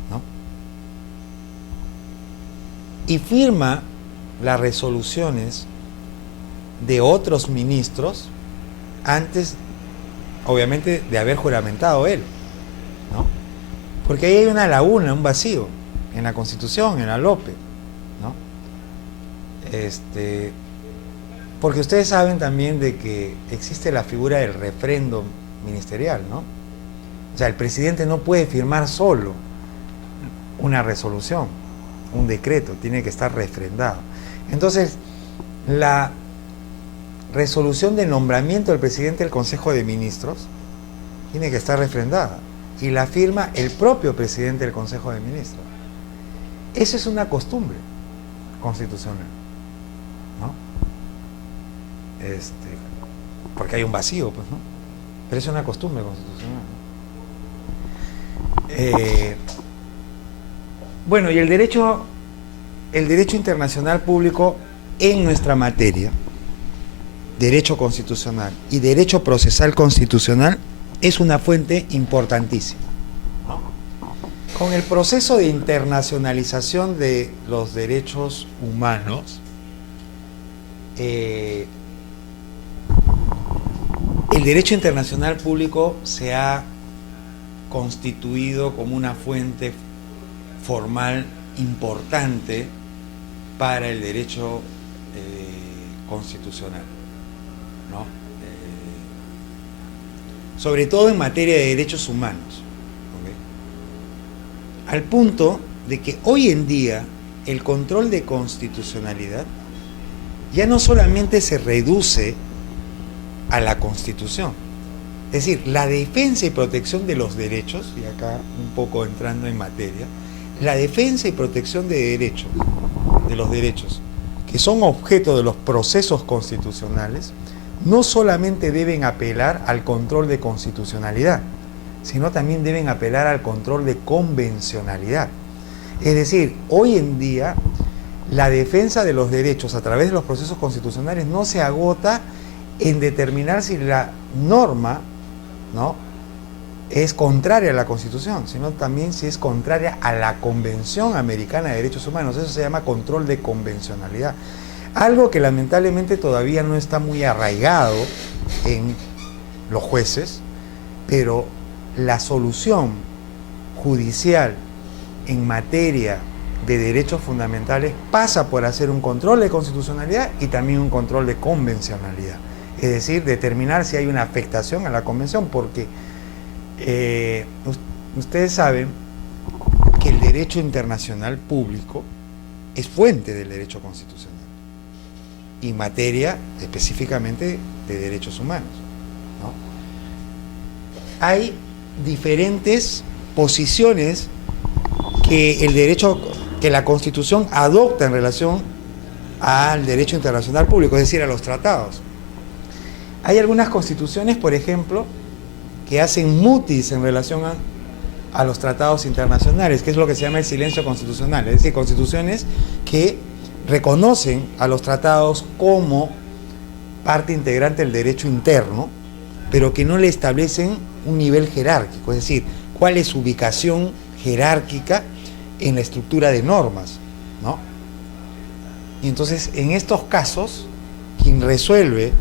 ¿no? Y firma las resoluciones de otros ministros antes, obviamente, de haber juramentado él, ¿no? Porque ahí hay una laguna, un vacío en la Constitución, en la LOPE, ¿no? Porque ustedes saben también de que existe la figura del refrendo ministerial, ¿no? O sea, el presidente no puede firmar solo una resolución, un decreto, tiene que estar refrendado. Entonces, la resolución de nombramiento del presidente del Consejo de Ministros tiene que estar refrendada y la firma el propio presidente del Consejo de Ministros. Eso es una costumbre constitucional, ¿no? Porque hay un vacío, pues, ¿no? Pero es una costumbre constitucional, ¿no? Bueno, y el derecho internacional público en nuestra materia, derecho constitucional y derecho procesal constitucional, es una fuente importantísima, ¿no? Con el proceso de internacionalización de los derechos humanos, el derecho internacional público se ha constituido como una fuente formal importante para el derecho constitucional, ¿no? Sobre todo en materia de derechos humanos, ¿okay? Al punto de que hoy en día el control de constitucionalidad ya no solamente se reduce a la Constitución, es decir, la defensa y protección de los derechos, y acá un poco entrando en materia, la defensa y protección de los derechos que son objeto de los procesos constitucionales, no solamente deben apelar al control de constitucionalidad, sino también deben apelar al control de convencionalidad. Es decir, hoy en día la defensa de los derechos a través de los procesos constitucionales no se agota en determinar si la norma, ¿no?, es contraria a la Constitución, sino también si es contraria a la Convención Americana de Derechos Humanos. Eso se llama control de convencionalidad. Algo que lamentablemente todavía no está muy arraigado en los jueces, pero la solución judicial en materia de derechos fundamentales pasa por hacer un control de constitucionalidad y también un control de convencionalidad. Es decir, determinar si hay una afectación a la Convención, porque ustedes saben que el derecho internacional público es fuente del derecho constitucional y materia específicamente de derechos humanos, ¿no? Hay diferentes posiciones que la Constitución adopta en relación al derecho internacional público, es decir, a los tratados. Hay algunas constituciones, por ejemplo, que hacen mutis en relación a los tratados internacionales, que es lo que se llama el silencio constitucional, es decir, constituciones que reconocen a los tratados como parte integrante del derecho interno, pero que no le establecen un nivel jerárquico, es decir, cuál es su ubicación jerárquica en la estructura de normas, ¿no? Y entonces, en estos casos, quien resuelve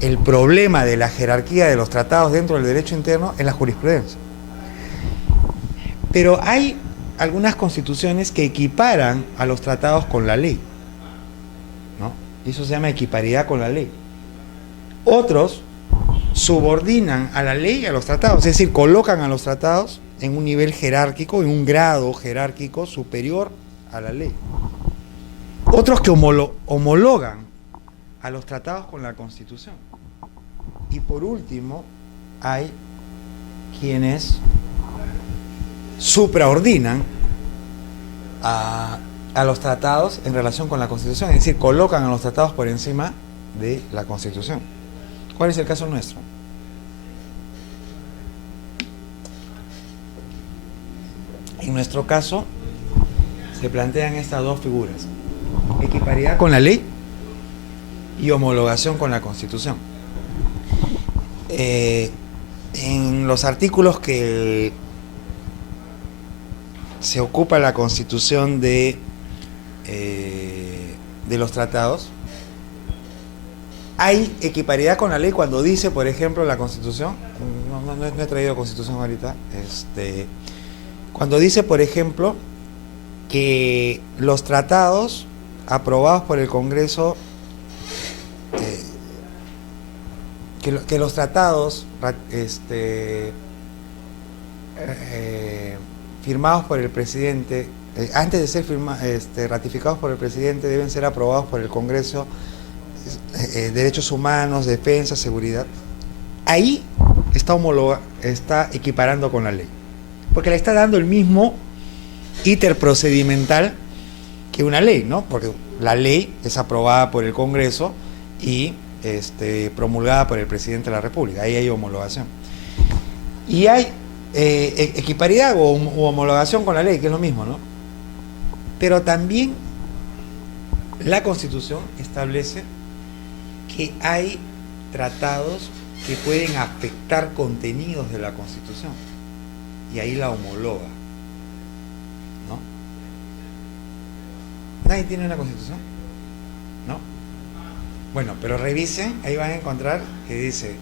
el problema de la jerarquía de los tratados dentro del derecho interno es la jurisprudencia. Pero hay algunas constituciones que equiparan a los tratados con la ley, ¿no? Y eso se llama equiparidad con la ley. Otros subordinan a la ley y a los tratados, es decir, colocan a los tratados en un nivel jerárquico, en un grado jerárquico superior a la ley. Otros que homologan a los tratados con la Constitución. Y por último, hay quienes supraordinan a los tratados en relación con la Constitución, es decir, colocan a los tratados por encima de la Constitución. ¿Cuál es el caso nuestro? En nuestro caso, se plantean estas dos figuras: equiparidad con la ley y homologación con la Constitución. En los artículos que se ocupa la Constitución de los tratados, hay equiparidad con la ley cuando dice, por ejemplo, la Constitución, no he traído Constitución ahorita, cuando dice, por ejemplo, que los tratados aprobados por el Congreso, que los tratados firmados por el presidente, antes de ser ratificados por el presidente, deben ser aprobados por el Congreso, derechos humanos, defensa, seguridad. Ahí está equiparando con la ley, porque le está dando el mismo íter procedimental que una ley, ¿no? Porque la ley es aprobada por el Congreso y promulgada por el presidente de la República. Ahí hay homologación. Y hay equiparidad o homologación con la ley, que es lo mismo, ¿no? Pero también la Constitución establece que hay tratados que pueden afectar contenidos de la Constitución, y ahí la homologa, ¿no? ¿Nadie tiene una Constitución? ¿No? Bueno, pero revisen, ahí van a encontrar que dice,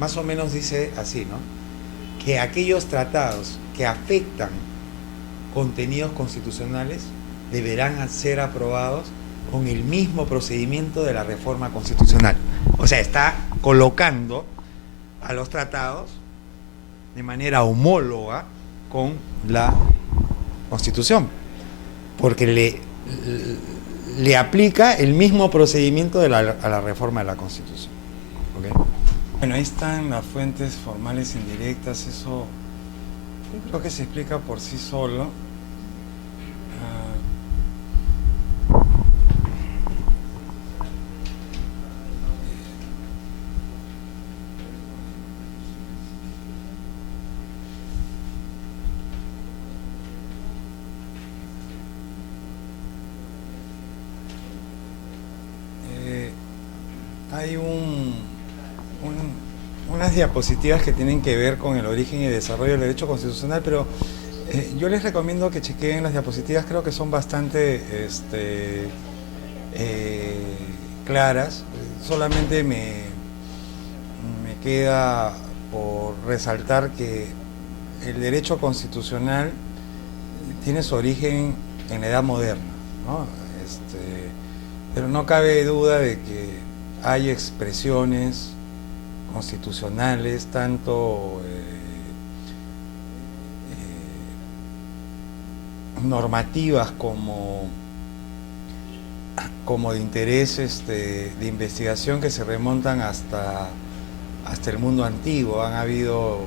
más o menos dice así, ¿no? Que aquellos tratados que afectan contenidos constitucionales deberán ser aprobados con el mismo procedimiento de la reforma constitucional. O sea, está colocando a los tratados de manera homóloga con la Constitución, porque le aplica el mismo procedimiento a la reforma de la Constitución. ¿Okay? Bueno, ahí están las fuentes formales indirectas, eso yo creo que se explica por sí solo. Hay unas diapositivas que tienen que ver con el origen y desarrollo del derecho constitucional, pero yo les recomiendo que chequeen las diapositivas, creo que son bastante claras. Solamente me queda por resaltar que el derecho constitucional tiene su origen en la Edad Moderna, ¿no? Pero no cabe duda de que hay expresiones constitucionales, tanto normativas como de interés de investigación, que se remontan hasta el mundo antiguo. Han habido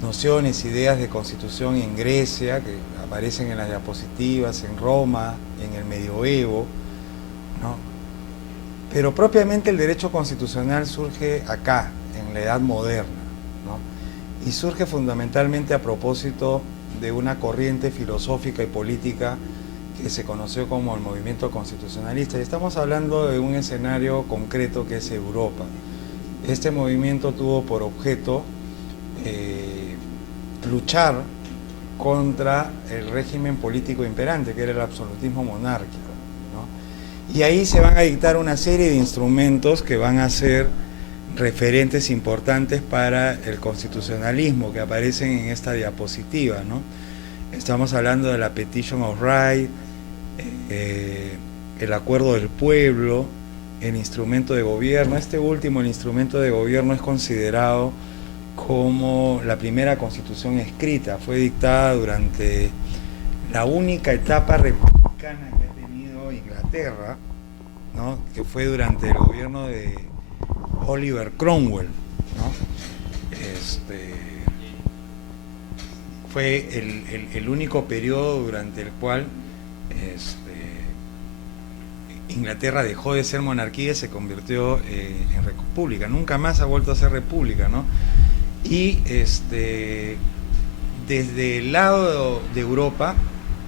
nociones, ideas de constitución en Grecia, que aparecen en las diapositivas, en Roma, en el medioevo, ¿no? Pero propiamente el derecho constitucional surge acá, en la Edad Moderna, ¿no? Y surge fundamentalmente a propósito de una corriente filosófica y política que se conoció como el movimiento constitucionalista. Y estamos hablando de un escenario concreto que es Europa. Este movimiento tuvo por objeto luchar contra el régimen político imperante, que era el absolutismo monárquico, ¿no? Y ahí se van a dictar una serie de instrumentos que van a ser referentes importantes para el constitucionalismo, que aparecen en esta diapositiva, ¿no? Estamos hablando de la Petition of Right, el Acuerdo del Pueblo, el instrumento de gobierno. Este último, el instrumento de gobierno, es considerado como la primera constitución escrita. Fue dictada durante la única etapa republicana que ha tenido Inglaterra, ¿no? Que fue durante el gobierno de Oliver Cromwell, ¿no? Fue el único periodo durante el cual Inglaterra dejó de ser monarquía y se convirtió en república. Nunca más ha vuelto a ser república, ¿no? Y desde el lado de Europa,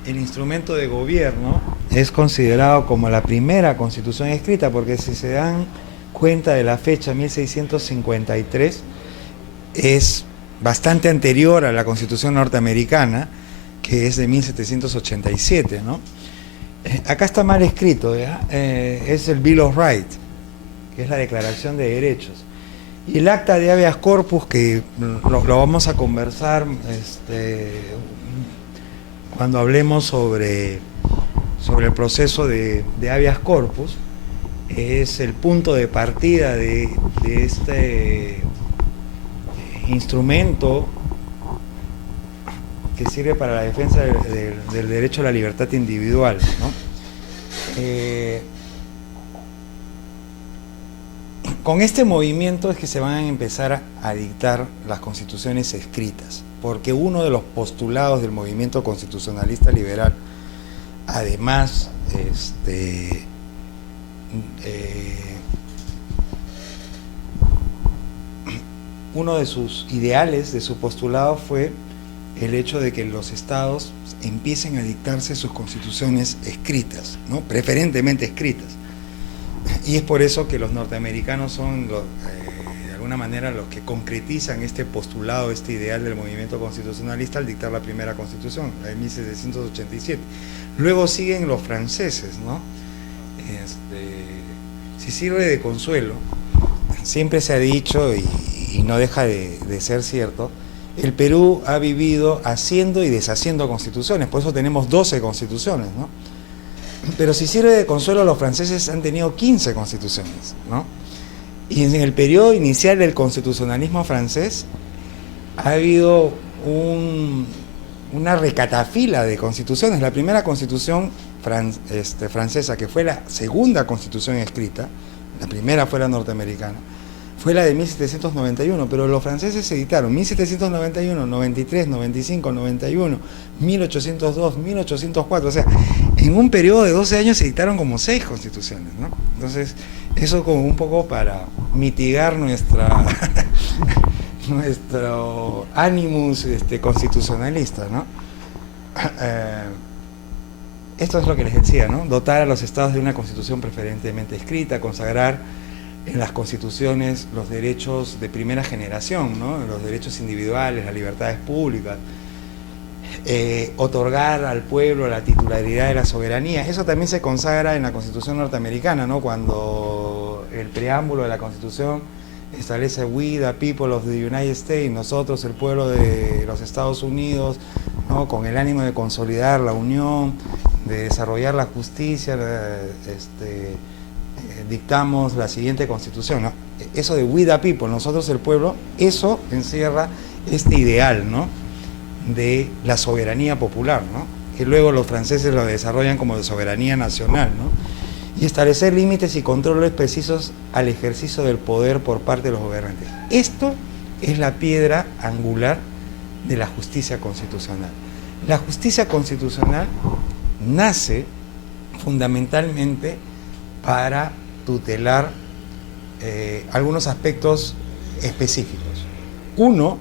el instrumento de gobierno es considerado como la primera constitución escrita, porque si se dan cuenta de la fecha, 1653, es bastante anterior a la Constitución norteamericana, que es de 1787, ¿no? Acá está mal escrito, es el Bill of Rights, que es la Declaración de Derechos. Y el acta de habeas corpus, que lo vamos a conversar cuando hablemos sobre el proceso de habeas corpus, es el punto de partida de este instrumento que sirve para la defensa del derecho a la libertad individual, ¿no? Con este movimiento es que se van a empezar a dictar las constituciones escritas, porque uno de los postulados del movimiento constitucionalista liberal, además, uno de sus ideales, de su postulado, fue el hecho de que los estados empiecen a dictarse sus constituciones escritas, ¿no? Preferentemente escritas. Y es por eso que los norteamericanos son, de alguna manera, los que concretizan este postulado, este ideal del movimiento constitucionalista al dictar la primera constitución, la de 1787. Luego siguen los franceses, ¿no? Si sirve de consuelo, siempre se ha dicho, y no deja de ser cierto, el Perú ha vivido haciendo y deshaciendo constituciones, por eso tenemos 12 constituciones, ¿no? Pero si sirve de consuelo, los franceses han tenido 15 constituciones, ¿no? Y en el periodo inicial del constitucionalismo francés ha habido una recatafila de constituciones. La primera constitución francesa, que fue la segunda constitución escrita, la primera fue la norteamericana, fue la de 1791, pero los franceses se editaron 1791, 93, 95, 91, 1802, 1804, o sea, en un periodo de 12 años se editaron como 6 constituciones, ¿no? Entonces, eso como un poco para mitigar nuestro ánimus constitucionalista, ¿no? Esto es lo que les decía, ¿no? Dotar a los estados de una constitución preferentemente escrita, consagrar en las constituciones los derechos de primera generación, ¿no? Los derechos individuales, las libertades públicas, otorgar al pueblo la titularidad de la soberanía. Eso también se consagra en la Constitución norteamericana, ¿no? Cuando el preámbulo de la Constitución establece "We the people of the United States", nosotros el pueblo de los Estados Unidos, ¿no? Con el ánimo de consolidar la unión, de desarrollar la justicia, dictamos la siguiente constitución, ¿no? Eso de "We the people", nosotros el pueblo, eso encierra este ideal, ¿no? De la soberanía popular, ¿no? Que luego los franceses lo desarrollan como de soberanía nacional, ¿no? Y establecer límites y controles precisos al ejercicio del poder por parte de los gobernantes. Esto es la piedra angular de la justicia constitucional. La justicia constitucional nace fundamentalmente para tutelar algunos aspectos específicos. Uno,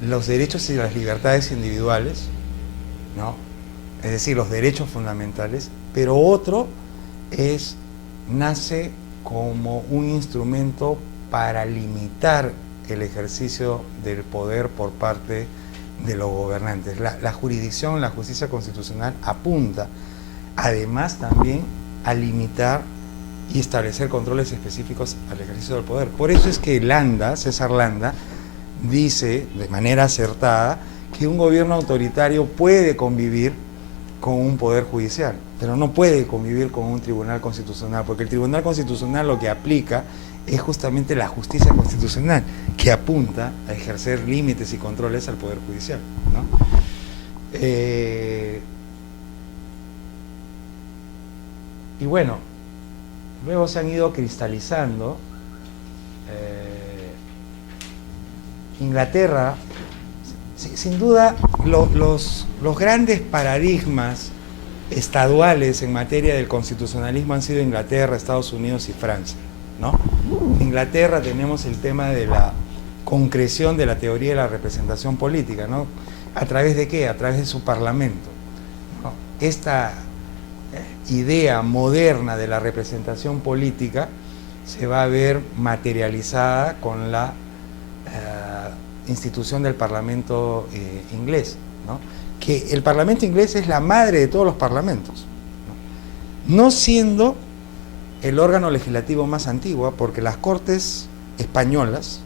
los derechos y las libertades individuales, ¿no? Es decir, los derechos fundamentales, pero otro nace como un instrumento para limitar el ejercicio del poder por parte de los gobernantes. La jurisdicción, la justicia constitucional apunta además también a limitar y establecer controles específicos al ejercicio del poder. Por eso es que César Landa, dice de manera acertada que un gobierno autoritario puede convivir con un poder judicial, pero no puede convivir con un tribunal constitucional, porque el tribunal constitucional lo que aplica es justamente la justicia constitucional, que apunta a ejercer límites y controles al poder judicial, ¿no? Y bueno, luego se han ido cristalizando. Inglaterra, sin duda, los grandes paradigmas estaduales en materia del constitucionalismo han sido Inglaterra, Estados Unidos y Francia, ¿no? En Inglaterra tenemos el tema de la concreción de la teoría de la representación política, ¿no? ¿A través de qué? A través de su parlamento, ¿no? idea moderna de la representación política se va a ver materializada con la institución del Parlamento inglés, ¿no? Que el Parlamento inglés es la madre de todos los parlamentos, no siendo el órgano legislativo más antiguo, porque las Cortes españolas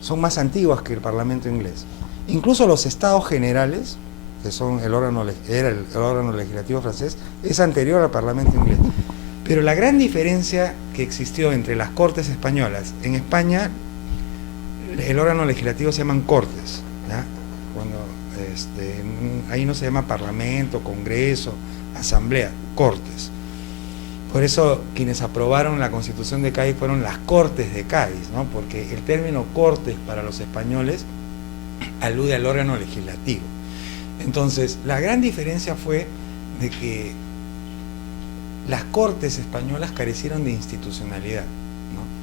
son más antiguas que el Parlamento inglés. Incluso los Estados Generales, que son el órgano legislativo francés, es anterior al Parlamento inglés. Pero la gran diferencia que existió entre las Cortes españolas, en España el órgano legislativo se llaman Cortes, ¿ya? Cuando, ahí no se llama Parlamento, Congreso, Asamblea, Cortes. Por eso quienes aprobaron la Constitución de Cádiz fueron las Cortes de Cádiz, ¿no? Porque el término Cortes para los españoles alude al órgano legislativo. Entonces, la gran diferencia fue de que las Cortes españolas carecieron de institucionalidad, ¿no?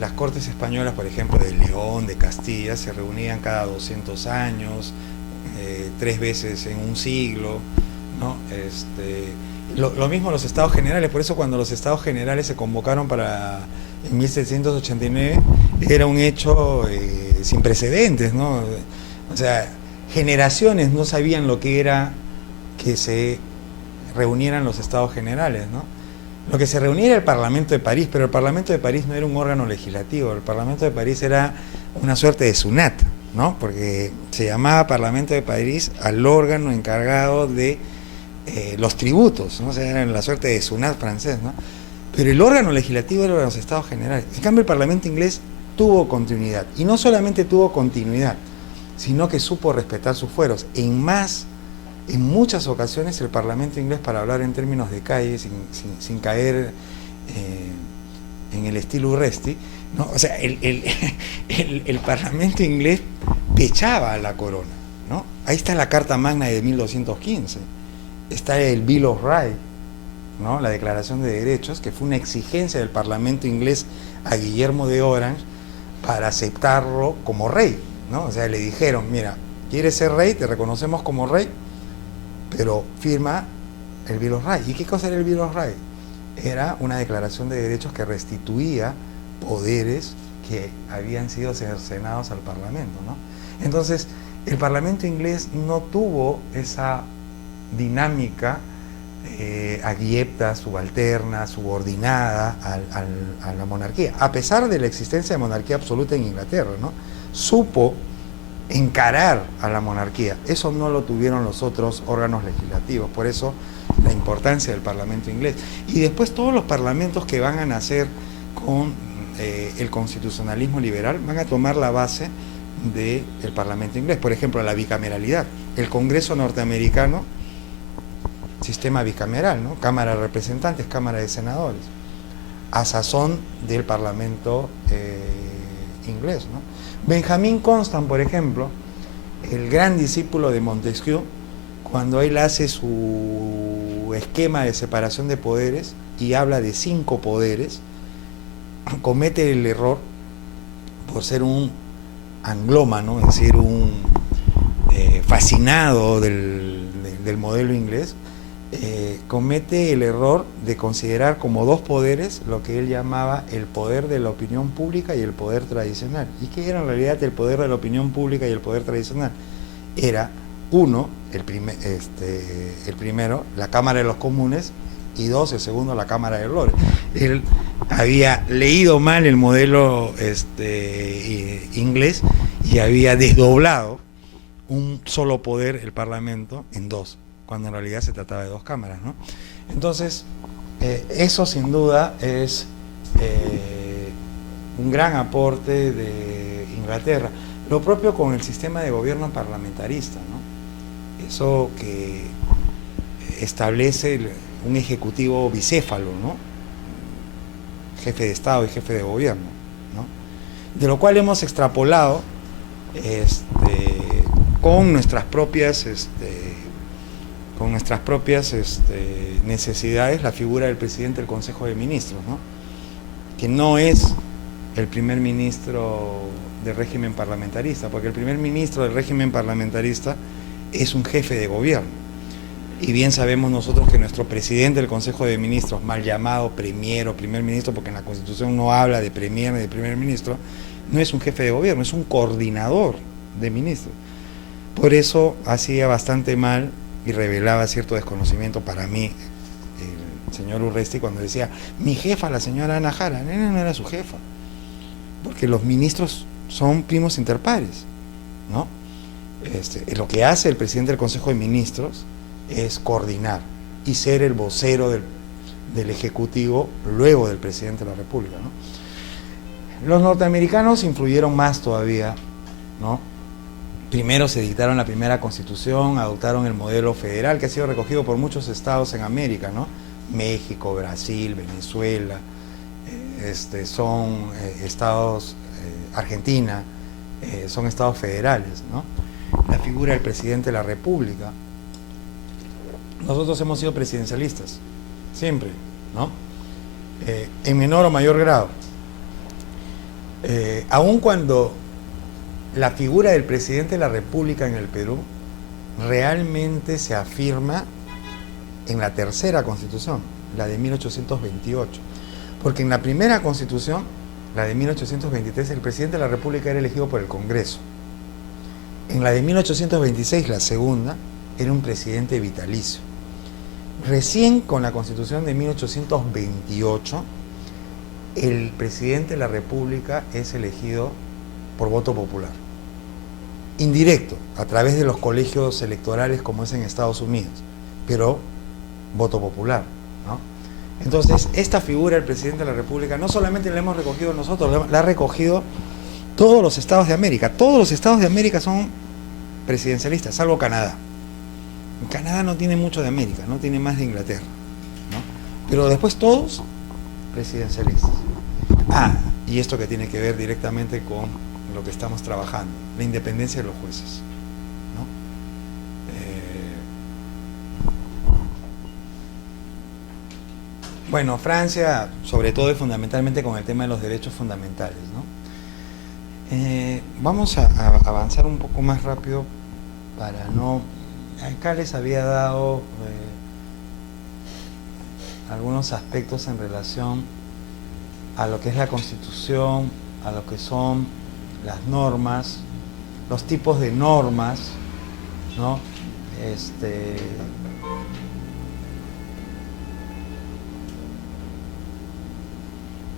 Las Cortes españolas, por ejemplo, de León, de Castilla, se reunían cada 200 años, 3 veces en un siglo, ¿no? Lo mismo los Estados Generales. Por eso cuando los Estados Generales se convocaron en 1789, era un hecho sin precedentes, ¿no? O sea, generaciones no sabían lo que era que se reunieran los Estados Generales, ¿no? Lo que se reunía era el Parlamento de París, pero el Parlamento de París no era un órgano legislativo, el Parlamento de París era una suerte de SUNAT, ¿no? Porque se llamaba Parlamento de París al órgano encargado de los tributos, ¿no? O sea, era la suerte de SUNAT francés, ¿no? Pero el órgano legislativo era los Estados Generales. En cambio, el Parlamento inglés tuvo continuidad, y no solamente tuvo continuidad, sino que supo respetar sus fueros. En muchas ocasiones el Parlamento inglés, para hablar en términos de calle, sin caer en el estilo Urresti, ¿no? O sea, el Parlamento inglés pechaba a la corona, ¿no? Ahí está la Carta Magna de 1215, está el Bill of Rights, ¿no? La Declaración de Derechos, que fue una exigencia del Parlamento inglés a Guillermo de Orange para aceptarlo como rey, ¿no? O sea, le dijeron, mira, ¿quieres ser rey? Te reconocemos como rey, pero firma el Bill of Rights. ¿Y qué cosa era el Bill of Rights? Era una declaración de derechos que restituía poderes que habían sido cercenados al Parlamento, ¿no? Entonces, el Parlamento inglés no tuvo esa dinámica abyecta, subalterna, subordinada a la monarquía, a pesar de la existencia de monarquía absoluta en Inglaterra, ¿no? Supo encarar a la monarquía. Eso no lo tuvieron los otros órganos legislativos, por eso la importancia del Parlamento inglés. Y después todos los parlamentos que van a nacer con el constitucionalismo liberal van a tomar la base del Parlamento inglés. Por ejemplo, la bicameralidad. El Congreso norteamericano, sistema bicameral, ¿no? Cámara de Representantes, Cámara de Senadores, a sazón del Parlamento inglés, ¿no? Benjamin Constant, por ejemplo, el gran discípulo de Montesquieu, cuando él hace su esquema de separación de poderes y habla de 5 poderes, comete el error, por ser un anglómano, es decir, un fascinado del modelo inglés, comete el error de considerar como 2 poderes lo que él llamaba el poder de la opinión pública y el poder tradicional. ¿Y qué era en realidad el poder de la opinión pública y el poder tradicional? Era el primero, la Cámara de los Comunes, y 2, el segundo, la Cámara de Lores. Él había leído mal el modelo inglés y había desdoblado un solo poder, el Parlamento, en 2, cuando en realidad se trataba de 2 cámaras, ¿no? Entonces, eso sin duda es un gran aporte de Inglaterra. Lo propio con el sistema de gobierno parlamentarista, ¿no? Eso que establece un ejecutivo bicéfalo, ¿no? Jefe de Estado y jefe de gobierno, ¿no? De lo cual hemos extrapolado con nuestras propias necesidades la figura del presidente del Consejo de Ministros, ¿no? Que no es el primer ministro del régimen parlamentarista, porque el primer ministro del régimen parlamentarista es un jefe de gobierno. Y bien sabemos nosotros que nuestro presidente del Consejo de Ministros, mal llamado premier o primer ministro, porque en la Constitución no habla de premier ni de primer ministro, no es un jefe de gobierno, es un coordinador de ministros. Por eso hacía bastante mal y revelaba cierto desconocimiento para mí el señor Urresti cuando decía, mi jefa, la señora Ana Jara. No era su jefa, porque los ministros son primos inter pares, ¿no? Lo que hace el presidente del Consejo de Ministros es coordinar y ser el vocero del Ejecutivo luego del presidente de la República, ¿no? Los norteamericanos influyeron más todavía, ¿no? Primero se dictaron la primera Constitución, adoptaron el modelo federal que ha sido recogido por muchos estados en América, ¿no? México, Brasil, Venezuela, son estados, Argentina, son estados federales, ¿no? La figura del presidente de la República. Nosotros hemos sido presidencialistas, siempre, ¿no? En menor o mayor grado. Aun cuando la figura del presidente de la República en el Perú realmente se afirma en la tercera Constitución, la de 1828. Porque en la primera Constitución, la de 1823, el presidente de la República era elegido por el Congreso. En la de 1826, la segunda, era un presidente vitalicio. Recién con la Constitución de 1828, el presidente de la República es elegido por voto popular. Indirecto, a través de los colegios electorales como es en Estados Unidos, pero voto popular, ¿no? Entonces, esta figura del presidente de la República no solamente la hemos recogido nosotros, la ha recogido todos los estados de América. Todos los estados de América son presidencialistas, salvo Canadá. Canadá no tiene mucho de América, no tiene más de Inglaterra, ¿no? Pero después todos presidencialistas. Y esto que tiene que ver directamente con lo que estamos trabajando, la independencia de los jueces, ¿no? Bueno, Francia, sobre todo y fundamentalmente con el tema de los derechos fundamentales, ¿no? Vamos a avanzar un poco más rápido para no... Acá les había dado algunos aspectos en relación a lo que es la Constitución, a lo que son las normas, los tipos de normas, ¿no?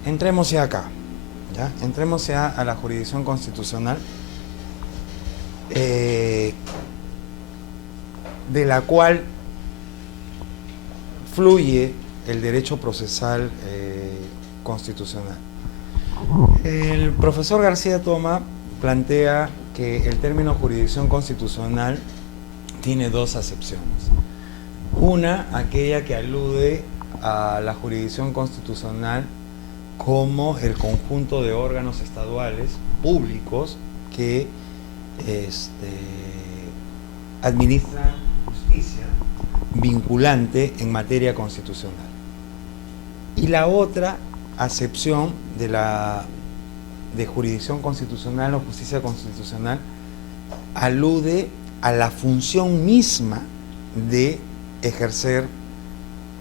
Entremos ya acá, ¿ya? Entremos ya a la jurisdicción constitucional, de la cual fluye el derecho procesal constitucional. El profesor García Toma plantea que el término jurisdicción constitucional tiene dos acepciones. Una, aquella que alude a la jurisdicción constitucional como el conjunto de órganos estaduales públicos que administran justicia vinculante en materia constitucional. Y la otra acepción de jurisdicción constitucional o justicia constitucional alude a la función misma de ejercer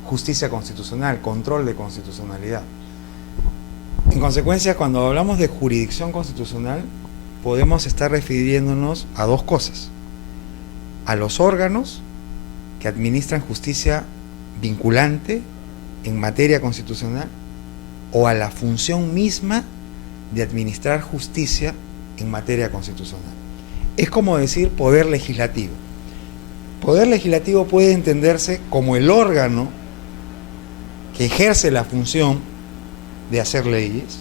justicia constitucional, control de constitucionalidad. En consecuencia, cuando hablamos de jurisdicción constitucional, podemos estar refiriéndonos a dos cosas: a los órganos que administran justicia vinculante en materia constitucional, o a la función misma de administrar justicia en materia constitucional. Es como decir poder legislativo. Poder legislativo puede entenderse como el órgano que ejerce la función de hacer leyes,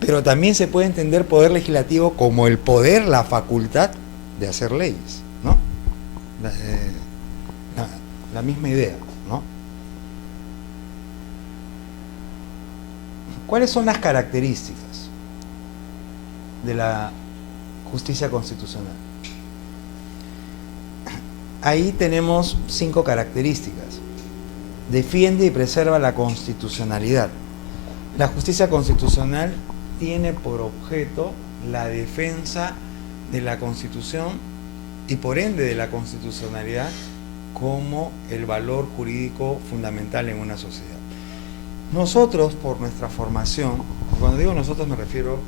pero también se puede entender poder legislativo como el poder, la facultad de hacer leyes, ¿no? La misma idea, ¿no? ¿Cuáles son las características de la justicia constitucional? Ahí tenemos 5 características. Defiende y preserva la constitucionalidad. La justicia constitucional tiene por objeto la defensa de la Constitución y por ende de la constitucionalidad como el valor jurídico fundamental en una sociedad. Nosotros, por nuestra formación, cuando digo nosotros me refiero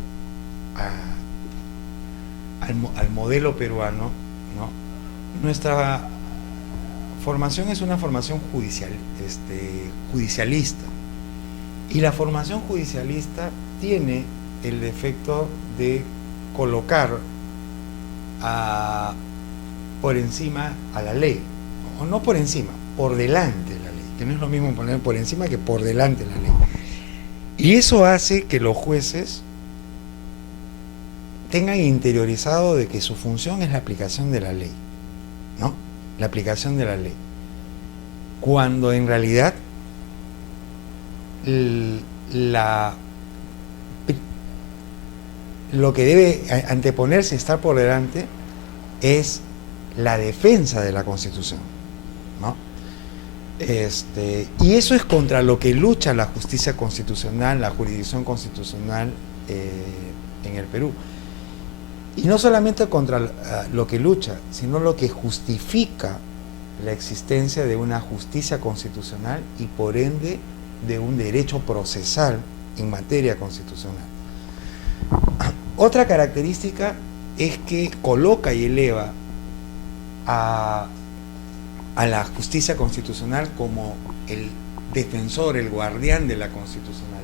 al modelo peruano, ¿no? Nuestra formación es una formación judicialista, y la formación judicialista tiene el defecto de colocar por encima a la ley, o no por encima, por delante de la ley, que no es lo mismo poner por encima que por delante de la ley. Y eso hace que los jueces tengan interiorizado de que su función es la aplicación de la ley, ¿no? La aplicación de la ley. Cuando en realidad lo que debe anteponerse y estar por delante es la defensa de la Constitución, ¿no? Y eso es contra lo que lucha la justicia constitucional, la jurisdicción constitucional en el Perú. Y no solamente contra lo que lucha, sino lo que justifica la existencia de una justicia constitucional y por ende de un derecho procesal en materia constitucional. Otra característica es que coloca y eleva a la justicia constitucional como el defensor, el guardián de la constitucionalidad.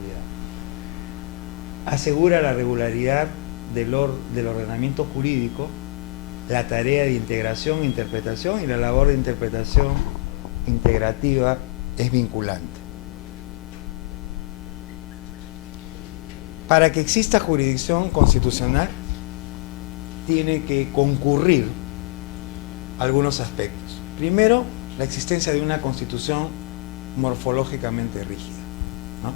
Asegura la regularidad del ordenamiento jurídico, la tarea de integración, interpretación, y la labor de interpretación integrativa es vinculante. Para que exista jurisdicción constitucional, tiene que concurrir algunos aspectos. Primero, la existencia de una constitución morfológicamente rígida, ¿no?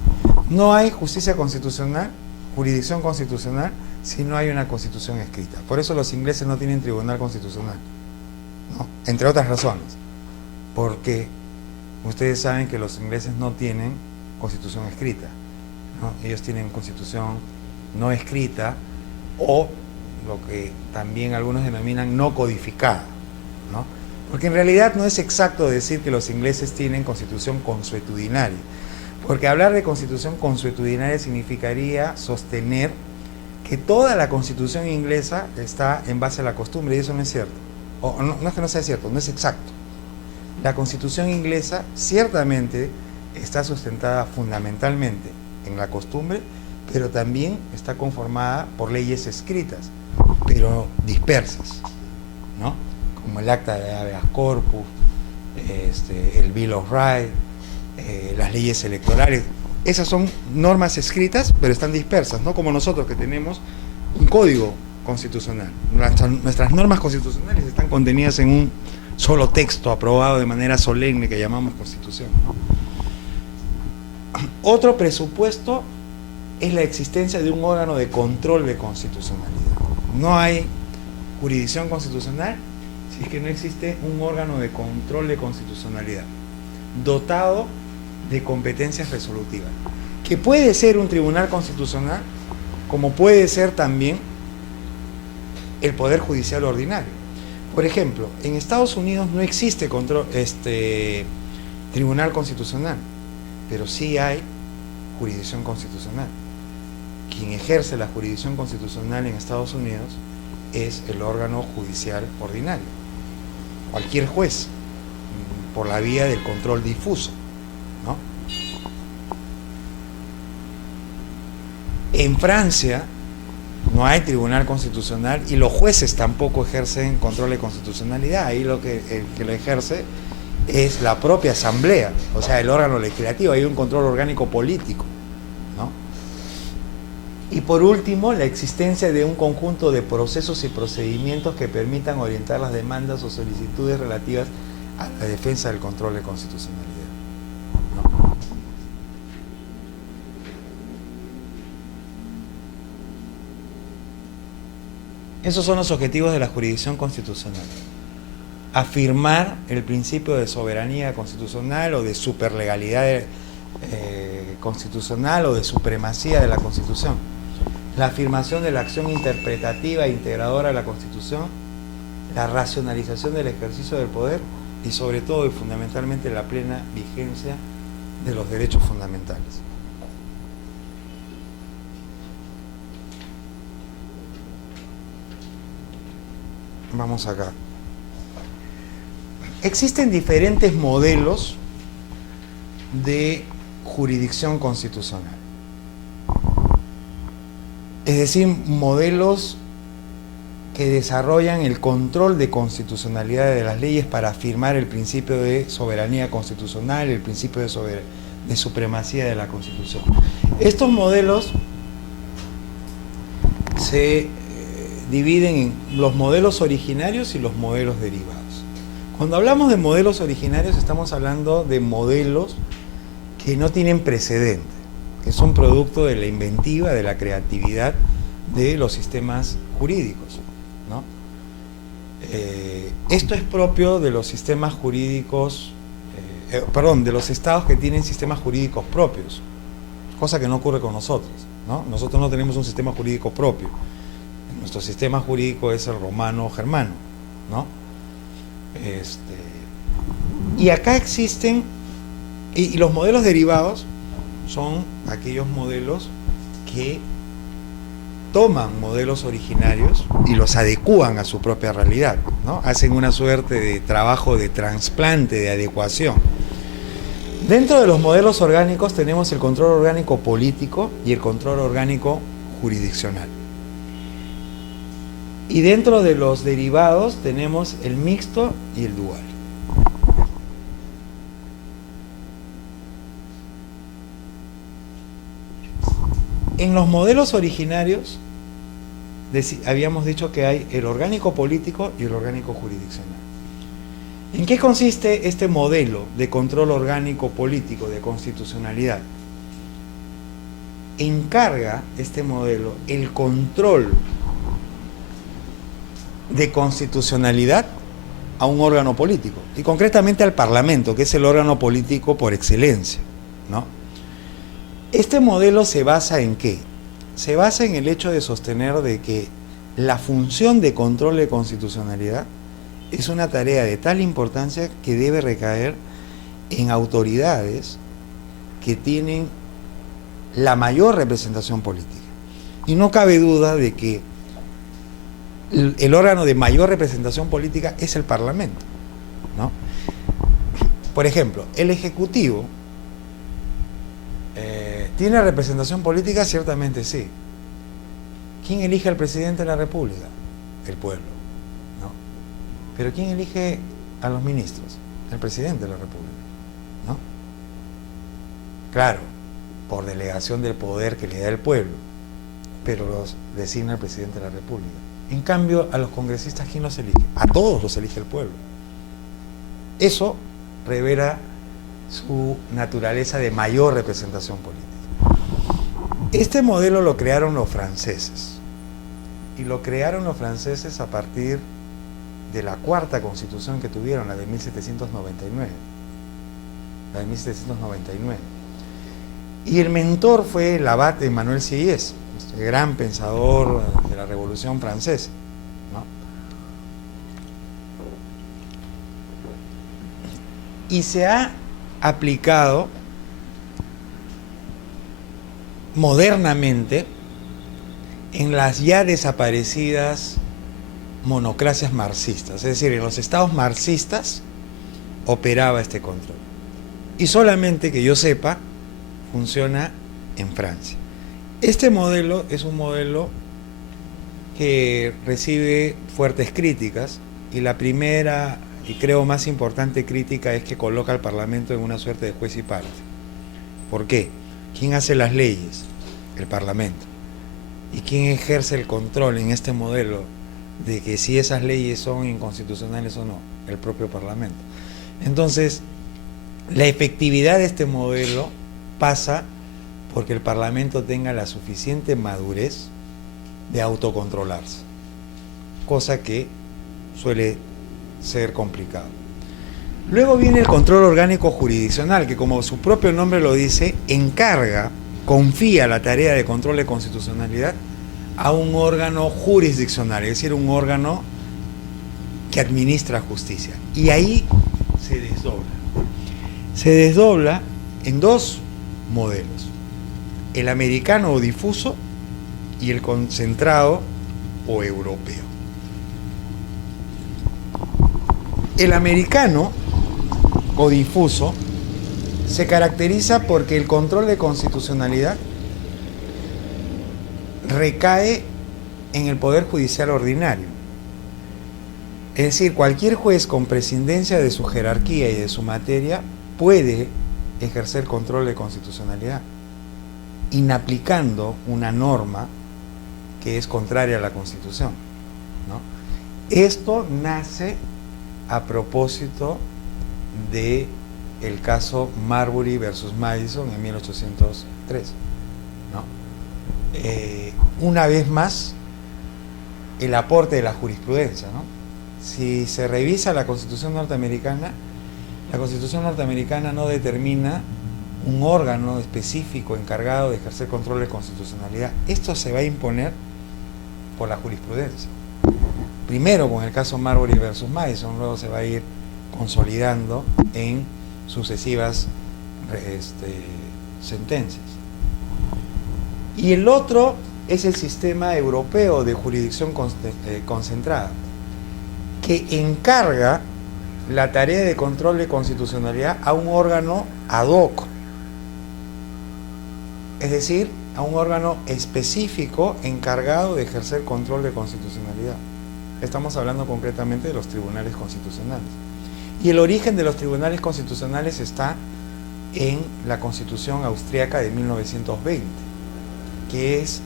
No hay justicia constitucional, jurisdicción constitucional, si no hay una constitución escrita. Por eso los ingleses no tienen tribunal constitucional, ¿no? Entre otras razones, porque ustedes saben que los ingleses no tienen constitución escrita, ¿no? Ellos tienen constitución no escrita, o lo que también algunos denominan no codificada, ¿no? Porque en realidad no es exacto decir que los ingleses tienen constitución consuetudinaria, porque hablar de constitución consuetudinaria significaría sostener que toda la constitución inglesa está en base a la costumbre, y eso no es cierto. O no es que no sea cierto, no es exacto. La constitución inglesa ciertamente está sustentada fundamentalmente en la costumbre, pero también está conformada por leyes escritas, pero dispersas, ¿no? Como el Acta de Habeas Corpus, el Bill of Rights, las leyes electorales. Esas son normas escritas, pero están dispersas, no como nosotros, que tenemos un código constitucional. Nuestras normas constitucionales están contenidas en un solo texto aprobado de manera solemne que llamamos Constitución, ¿no? Otro presupuesto es la existencia de un órgano de control de constitucionalidad. No hay jurisdicción constitucional si es que no existe un órgano de control de constitucionalidad dotado de competencias resolutivas, que puede ser un tribunal constitucional, como puede ser también el Poder Judicial ordinario. Por ejemplo, en Estados Unidos no existe tribunal constitucional, pero sí hay jurisdicción constitucional. Quien ejerce la jurisdicción constitucional en Estados Unidos es el órgano judicial ordinario, cualquier juez, por la vía del control difuso, ¿no? En Francia no hay tribunal constitucional y los jueces tampoco ejercen control de constitucionalidad. Ahí el que lo ejerce es la propia asamblea, o sea, el órgano legislativo. Hay un control orgánico político, ¿no? Y por último, la existencia de un conjunto de procesos y procedimientos que permitan orientar las demandas o solicitudes relativas a la defensa del control de constitucionalidad, ¿no? Esos son los objetivos de la jurisdicción constitucional. Afirmar el principio de soberanía constitucional o de superlegalidad constitucional o de supremacía de la Constitución. La afirmación de la acción interpretativa e integradora de la Constitución, la racionalización del ejercicio del poder y sobre todo y fundamentalmente la plena vigencia de los derechos fundamentales. Vamos acá. Existen diferentes modelos de jurisdicción constitucional. Es decir, modelos que desarrollan el control de constitucionalidad de las leyes para afirmar el principio de soberanía constitucional, el principio de supremacía de la Constitución. Estos modelos se dividen en los modelos originarios y los modelos derivados. Cuando hablamos de modelos originarios estamos hablando de modelos que no tienen precedente, que son producto de la inventiva, de la creatividad de los sistemas jurídicos, ¿no? Esto es propio de los sistemas jurídicos, de los estados que tienen sistemas jurídicos propios, cosa que no ocurre con nosotros, ¿no? Nosotros no tenemos un sistema jurídico propio. Nuestro sistema jurídico es el romano-germano, ¿no? Y acá existen, y los modelos derivados son aquellos modelos que toman modelos originarios y los adecúan a su propia realidad, ¿no? Hacen una suerte de trabajo de trasplante, de adecuación. Dentro de los modelos orgánicos tenemos el control orgánico político y el control orgánico jurisdiccional. Y dentro de los derivados tenemos el mixto y el dual. En los modelos originarios habíamos dicho que hay el orgánico político y el orgánico jurisdiccional. ¿En qué consiste este modelo de control orgánico político de constitucionalidad? Encarga este modelo el control de constitucionalidad a un órgano político, y concretamente al Parlamento, que es el órgano político por excelencia, ¿no? Este modelo se basa en ¿qué? Se basa en el hecho de sostener de que la función de control de constitucionalidad es una tarea de tal importancia que debe recaer en autoridades que tienen la mayor representación política. Y no cabe duda de que el órgano de mayor representación política es el Parlamento, ¿no? Por ejemplo, el Ejecutivo ¿tiene representación política? Ciertamente sí. ¿Quién elige al presidente de la República? El pueblo, ¿no? Pero ¿quién elige a los ministros? El presidente de la República, ¿no? Claro, por delegación del poder que le da el pueblo, pero los designa el presidente de la República. En cambio, a los congresistas, ¿quién los elige? A todos los elige el pueblo. Eso revela su naturaleza de mayor representación política. Este modelo lo crearon los franceses, y lo crearon los franceses a partir de la cuarta constitución que tuvieron, la de 1799. La de 1799. Y el mentor fue el abad Emmanuel Sieyès, este gran pensador de la Revolución Francesa, ¿no? Y se ha aplicado modernamente en las ya desaparecidas monocracias marxistas, es decir, en los estados marxistas operaba este control. Y solamente que yo sepa, funciona en Francia. Este modelo es un modelo que recibe fuertes críticas, y la primera y creo más importante crítica es que coloca al Parlamento en una suerte de juez y parte. ¿Por qué? ¿Quién hace las leyes? El Parlamento. ¿Y quién ejerce el control en este modelo de que si esas leyes son inconstitucionales o no? El propio Parlamento. Entonces, la efectividad de este modelo pasa porque el Parlamento tenga la suficiente madurez de autocontrolarse, cosa que suele ser complicado. Luego viene el control orgánico jurisdiccional, que como su propio nombre lo dice, confía la tarea de control de constitucionalidad a un órgano jurisdiccional, es decir, un órgano que administra justicia. Y ahí se desdobla. Se desdobla en dos modelos: el americano o difuso y el concentrado o europeo. El americano o difuso se caracteriza porque el control de constitucionalidad recae en el Poder Judicial ordinario. Es decir, cualquier juez con prescindencia de su jerarquía y de su materia puede ejercer control de constitucionalidad, inaplicando una norma que es contraria a la Constitución, ¿no? Esto nace a propósito de el caso Marbury versus Madison en 1803, ¿no? Una vez más, el aporte de la jurisprudencia, ¿no? Si se revisa la Constitución norteamericana no determina un órgano específico encargado de ejercer control de constitucionalidad. Esto se va a imponer por la jurisprudencia. Primero con el caso Marbury versus Madison, luego se va a ir consolidando en sucesivas sentencias. Y el otro es el sistema europeo de jurisdicción concentrada, que encarga la tarea de control de constitucionalidad a un órgano ad hoc, es decir, a un órgano específico encargado de ejercer control de constitucionalidad. Estamos hablando concretamente de los tribunales constitucionales. Y el origen de los tribunales constitucionales está en la Constitución austríaca de 1920, que es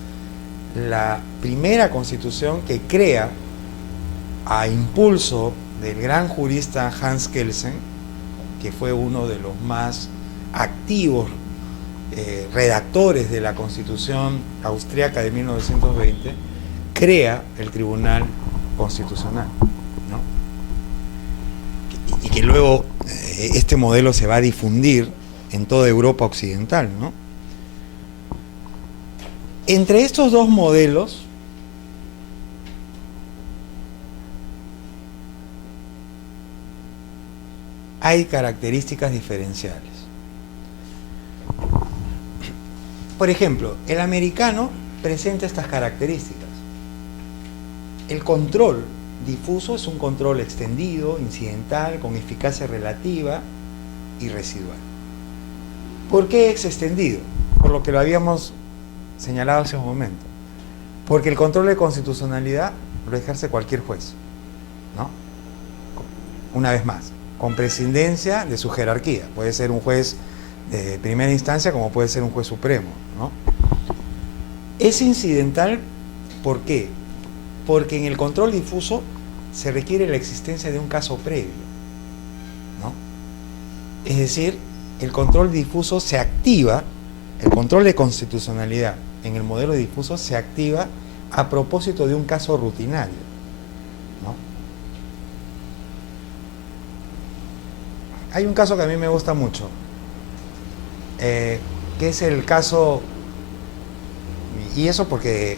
la primera constitución que crea, a impulso del gran jurista Hans Kelsen, que fue uno de los más activos redactores de la Constitución austríaca de 1920, crea el Tribunal Constitucional, ¿no? Y que luego este modelo se va a difundir en toda Europa occidental, ¿no? Entre estos dos modelos hay características diferenciales. Por ejemplo, el americano presenta estas características. El control difuso es un control extendido, incidental, con eficacia relativa y residual. ¿Por qué es extendido? Por lo que lo habíamos señalado hace un momento. Porque el control de constitucionalidad lo ejerce cualquier juez, ¿no? Una vez más, con prescindencia de su jerarquía. Puede ser un juez de primera instancia como puede ser un juez supremo, ¿no? Es incidental, ¿por qué? Porque en el control difuso se requiere la existencia de un caso previo, ¿no? Es decir, el control difuso se activa, el control de constitucionalidad en el modelo difuso se activa a propósito de un caso rutinario, ¿no? Hay un caso que a mí me gusta mucho, que es el caso, y eso porque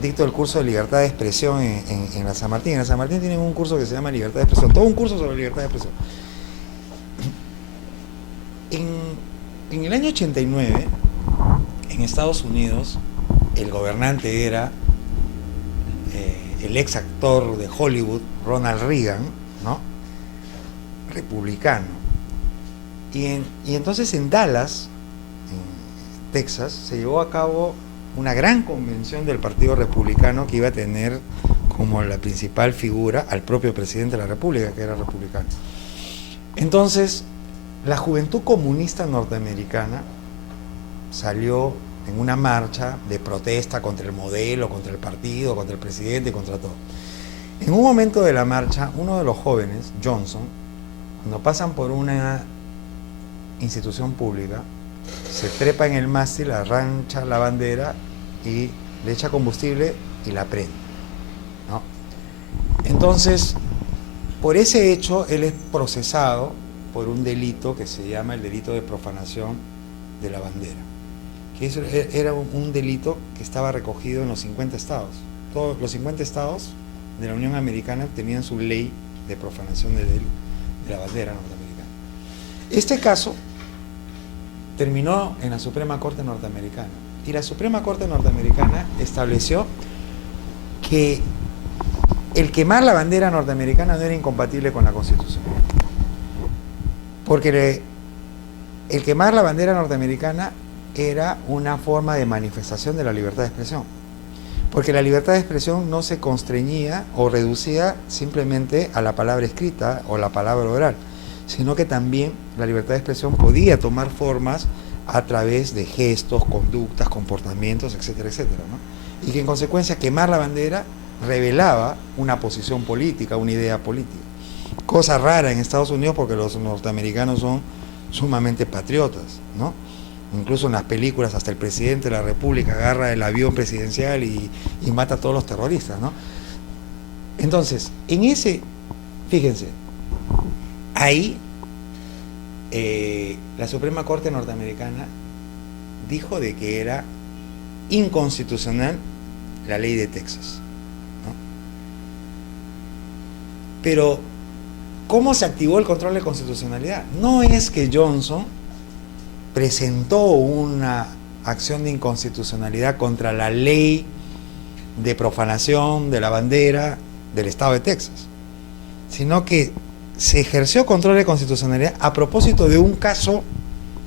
dicto el curso de libertad de expresión en la San Martín. En la San Martín tienen un curso que se llama libertad de expresión, todo un curso sobre libertad de expresión. En el año 89, en Estados Unidos, el gobernante era el ex actor de Hollywood, Ronald Reagan, ¿no? Republicano. Y entonces en Dallas, en Texas, se llevó a cabo una gran convención del Partido Republicano que iba a tener como la principal figura al propio presidente de la República, que era republicano. Entonces, la juventud comunista norteamericana salió en una marcha de protesta contra el modelo, contra el partido, contra el presidente, contra todo. En un momento de la marcha, uno de los jóvenes, Johnson, cuando pasan por una institución pública, se trepa en el mástil, arrancha la bandera y le echa combustible y la prende, ¿no? Entonces, por ese hecho, él es procesado por un delito que se llama el delito de profanación de la bandera, que eso era un delito que estaba recogido en los 50 estados. Todos los 50 estados de la Unión Americana tenían su ley de profanación de la bandera norteamericana. Este caso terminó en la Suprema Corte norteamericana, y la Suprema Corte norteamericana estableció que el quemar la bandera norteamericana no era incompatible con la Constitución, porque el quemar la bandera norteamericana era una forma de manifestación de la libertad de expresión, porque la libertad de expresión no se constreñía o reducía simplemente a la palabra escrita o la palabra oral, sino que también la libertad de expresión podía tomar formas a través de gestos, conductas, comportamientos, etcétera, etcétera, ¿no? Y que en consecuencia quemar la bandera revelaba una posición política, una idea política. Cosa rara en Estados Unidos porque los norteamericanos son sumamente patriotas, ¿no? Incluso en las películas hasta el presidente de la República agarra el avión presidencial y mata a todos los terroristas, ¿no? Entonces, en ese, fíjense, ahí la Suprema Corte norteamericana dijo de que era inconstitucional la ley de Texas, ¿no? Pero, ¿cómo se activó el control de constitucionalidad? No es que Johnson presentó una acción de inconstitucionalidad contra la ley de profanación de la bandera del estado de Texas, sino que se ejerció control de constitucionalidad a propósito de un caso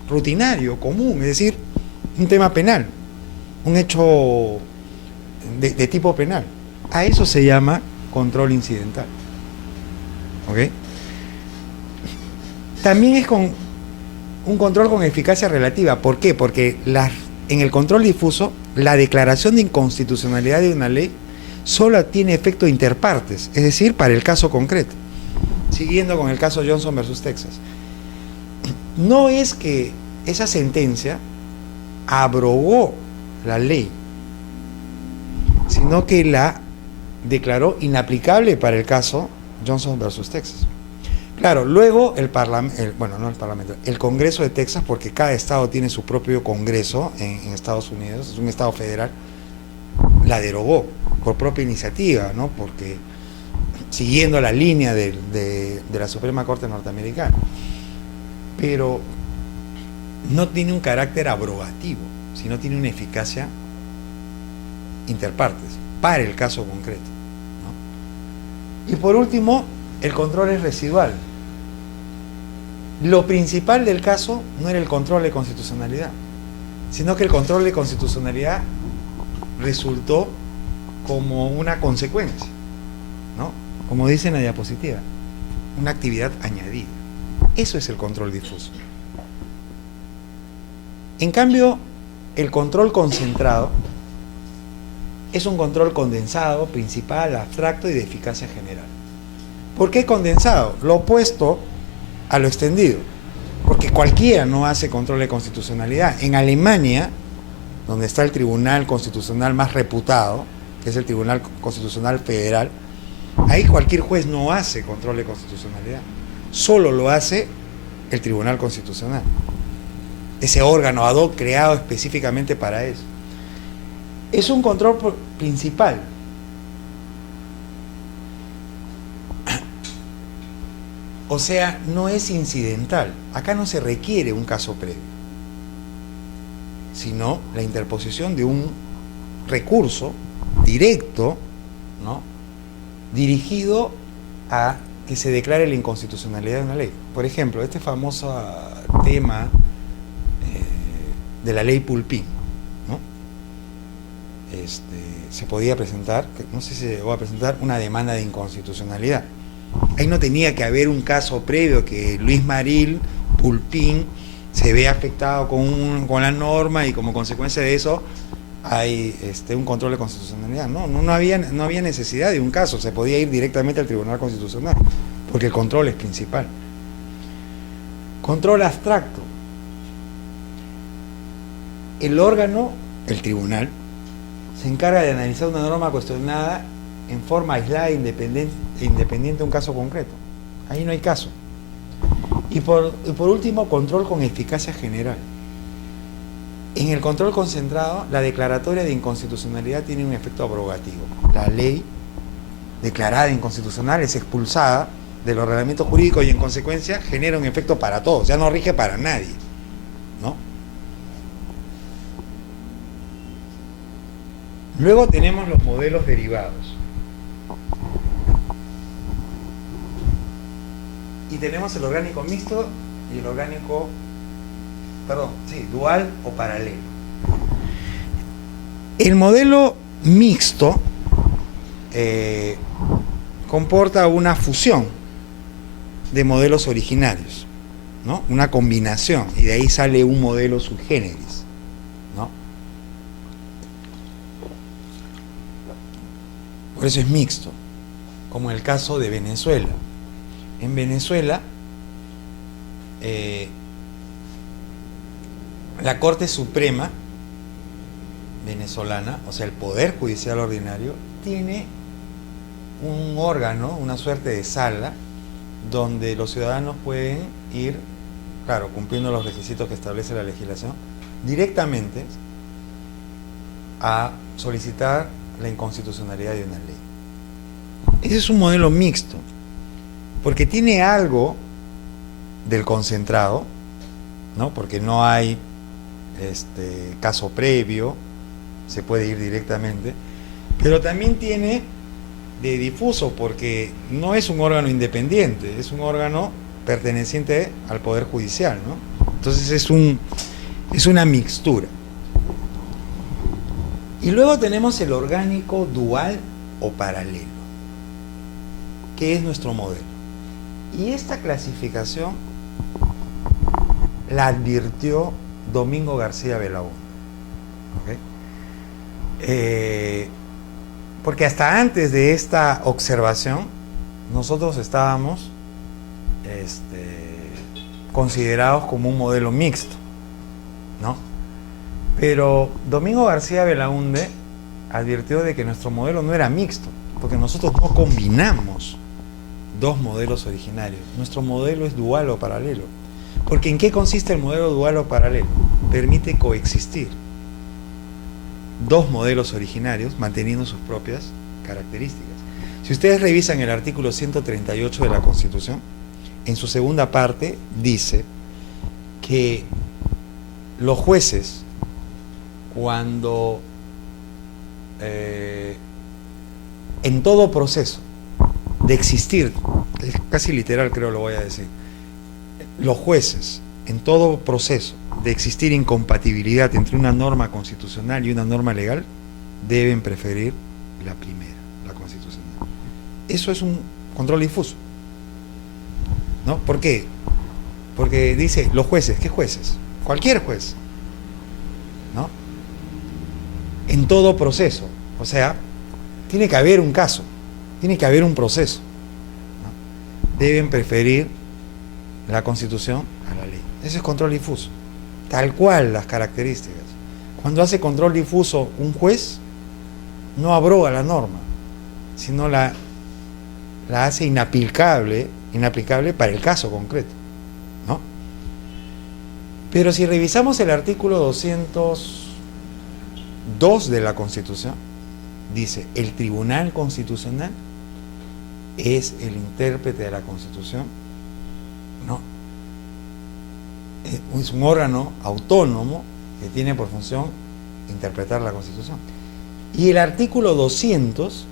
rutinario, común, es decir, un tema penal, un hecho de tipo penal. A eso se llama control incidental. ¿Ok? También es con un control con eficacia relativa. ¿Por qué? Porque en el control difuso, la declaración de inconstitucionalidad de una ley solo tiene efecto inter partes, es decir, para el caso concreto. Siguiendo con el caso Johnson versus Texas. No es que esa sentencia abrogó la ley, sino que la declaró inaplicable para el caso Johnson versus Texas. Claro, luego el Congreso de Texas, porque cada estado tiene su propio Congreso en Estados Unidos, es un estado federal, la derogó por propia iniciativa, ¿no? Porque siguiendo la línea de la Suprema Corte norteamericana, pero no tiene un carácter abrogativo, sino tiene una eficacia interpartes para el caso concreto, ¿no? Y por último, el control es residual. Lo principal del caso no era el control de constitucionalidad, sino que el control de constitucionalidad resultó como una consecuencia, ¿no? Como dice en la diapositiva, una actividad añadida. Eso es el control difuso. En cambio, el control concentrado es un control condensado, principal, abstracto y de eficacia general. ¿Por qué condensado? Lo opuesto a lo extendido. Porque cualquiera no hace control de constitucionalidad. En Alemania, donde está el Tribunal Constitucional más reputado, que es el Tribunal Constitucional Federal, ahí cualquier juez no hace control de constitucionalidad. Solo lo hace el Tribunal Constitucional. Ese órgano ad hoc creado específicamente para eso. Es un control principal. O sea, no es incidental. Acá no se requiere un caso previo, sino la interposición de un recurso directo, ¿no?, dirigido a que se declare la inconstitucionalidad de una ley. Por ejemplo, este famoso tema de la ley Pulpín, ¿no? Se podía presentar, no sé si se llegó a presentar, una demanda de inconstitucionalidad. Ahí no tenía que haber un caso previo que Luis Maril Pulpín se ve afectado con la norma y como consecuencia de eso hay un control de constitucionalidad. No había necesidad de un caso, se podía ir directamente al Tribunal Constitucional, porque el control es principal. Control abstracto. El órgano, el tribunal, se encarga de analizar una norma cuestionada en forma aislada e independiente de un caso concreto. Ahí no hay caso. Y por último, control con eficacia general. En el control concentrado, la declaratoria de inconstitucionalidad tiene un efecto abrogativo. La ley declarada inconstitucional es expulsada del ordenamiento jurídico y en consecuencia genera un efecto para todos, ya no rige para nadie, ¿no? Luego tenemos los modelos derivados. Y tenemos el orgánico mixto y el orgánico, dual o paralelo. El modelo mixto comporta una fusión de modelos originarios, ¿no? Una combinación, y de ahí sale un modelo subgéneris, ¿no? Por eso es mixto, como en el caso de Venezuela. En Venezuela, la Corte Suprema venezolana, o sea, el Poder Judicial Ordinario, tiene un órgano, una suerte de sala, donde los ciudadanos pueden ir, claro, cumpliendo los requisitos que establece la legislación, directamente a solicitar la inconstitucionalidad de una ley. Ese es un modelo mixto, porque tiene algo del concentrado, ¿no? Porque no hay caso previo, se puede ir directamente, pero también tiene de difuso, porque no es un órgano independiente, es un órgano perteneciente al Poder Judicial, ¿no? Entonces es una mixtura. Y luego tenemos el orgánico dual o paralelo, que es nuestro modelo. Y esta clasificación la advirtió Domingo García Belaúnde, ¿okay? Porque hasta antes de esta observación nosotros estábamos considerados como un modelo mixto, ¿no? Pero Domingo García Belaúnde advirtió de que nuestro modelo no era mixto, porque nosotros no combinamos dos modelos originarios. Nuestro modelo es dual o paralelo. Porque ¿en qué consiste el modelo dual o paralelo? Permite coexistir dos modelos originarios manteniendo sus propias características. Si ustedes revisan el artículo 138 de la Constitución, en su segunda parte dice que los jueces, cuando en todo proceso de existir, es casi literal creo lo voy a decir, los jueces en todo proceso de existir incompatibilidad entre una norma constitucional y una norma legal, deben preferir la primera, la constitucional. Eso es un control difuso, ¿no? ¿Por qué? Porque dice los jueces, ¿qué jueces? Cualquier juez, ¿no? En todo proceso, o sea, tiene que haber un caso, tiene que haber un proceso, ¿no? Deben preferir la Constitución a la ley. Ese es control difuso, tal cual las características. Cuando hace control difuso un juez, no abroga la norma, sino la hace inaplicable para el caso concreto, ¿no? Pero si revisamos el artículo 202 de la Constitución, dice: el Tribunal Constitucional es el intérprete de la Constitución, ¿no? Es un órgano autónomo que tiene por función interpretar la Constitución. Y el artículo 200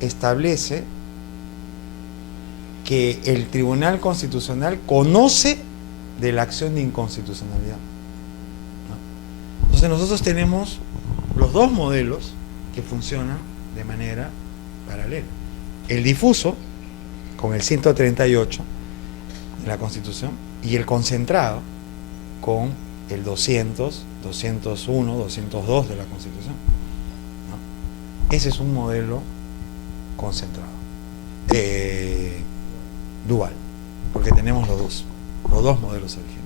establece que el Tribunal Constitucional conoce de la acción de inconstitucionalidad, ¿no? Entonces nosotros tenemos los dos modelos que funcionan de manera paralela. El difuso, con el 138 de la Constitución, y el concentrado, con el 200, 201, 202 de la Constitución, ¿no? Ese es un modelo concentrado, dual, porque tenemos los dos modelos originales.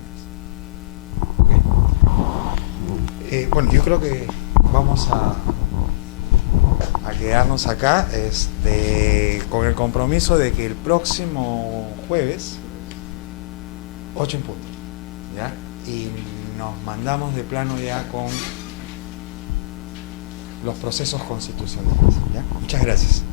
¿Okay? Bueno, yo creo que vamos a quedarnos acá, con el compromiso de que el próximo jueves 8 en punto, ¿ya? Y nos mandamos de plano ya con los procesos constitucionales, ¿ya? Muchas gracias.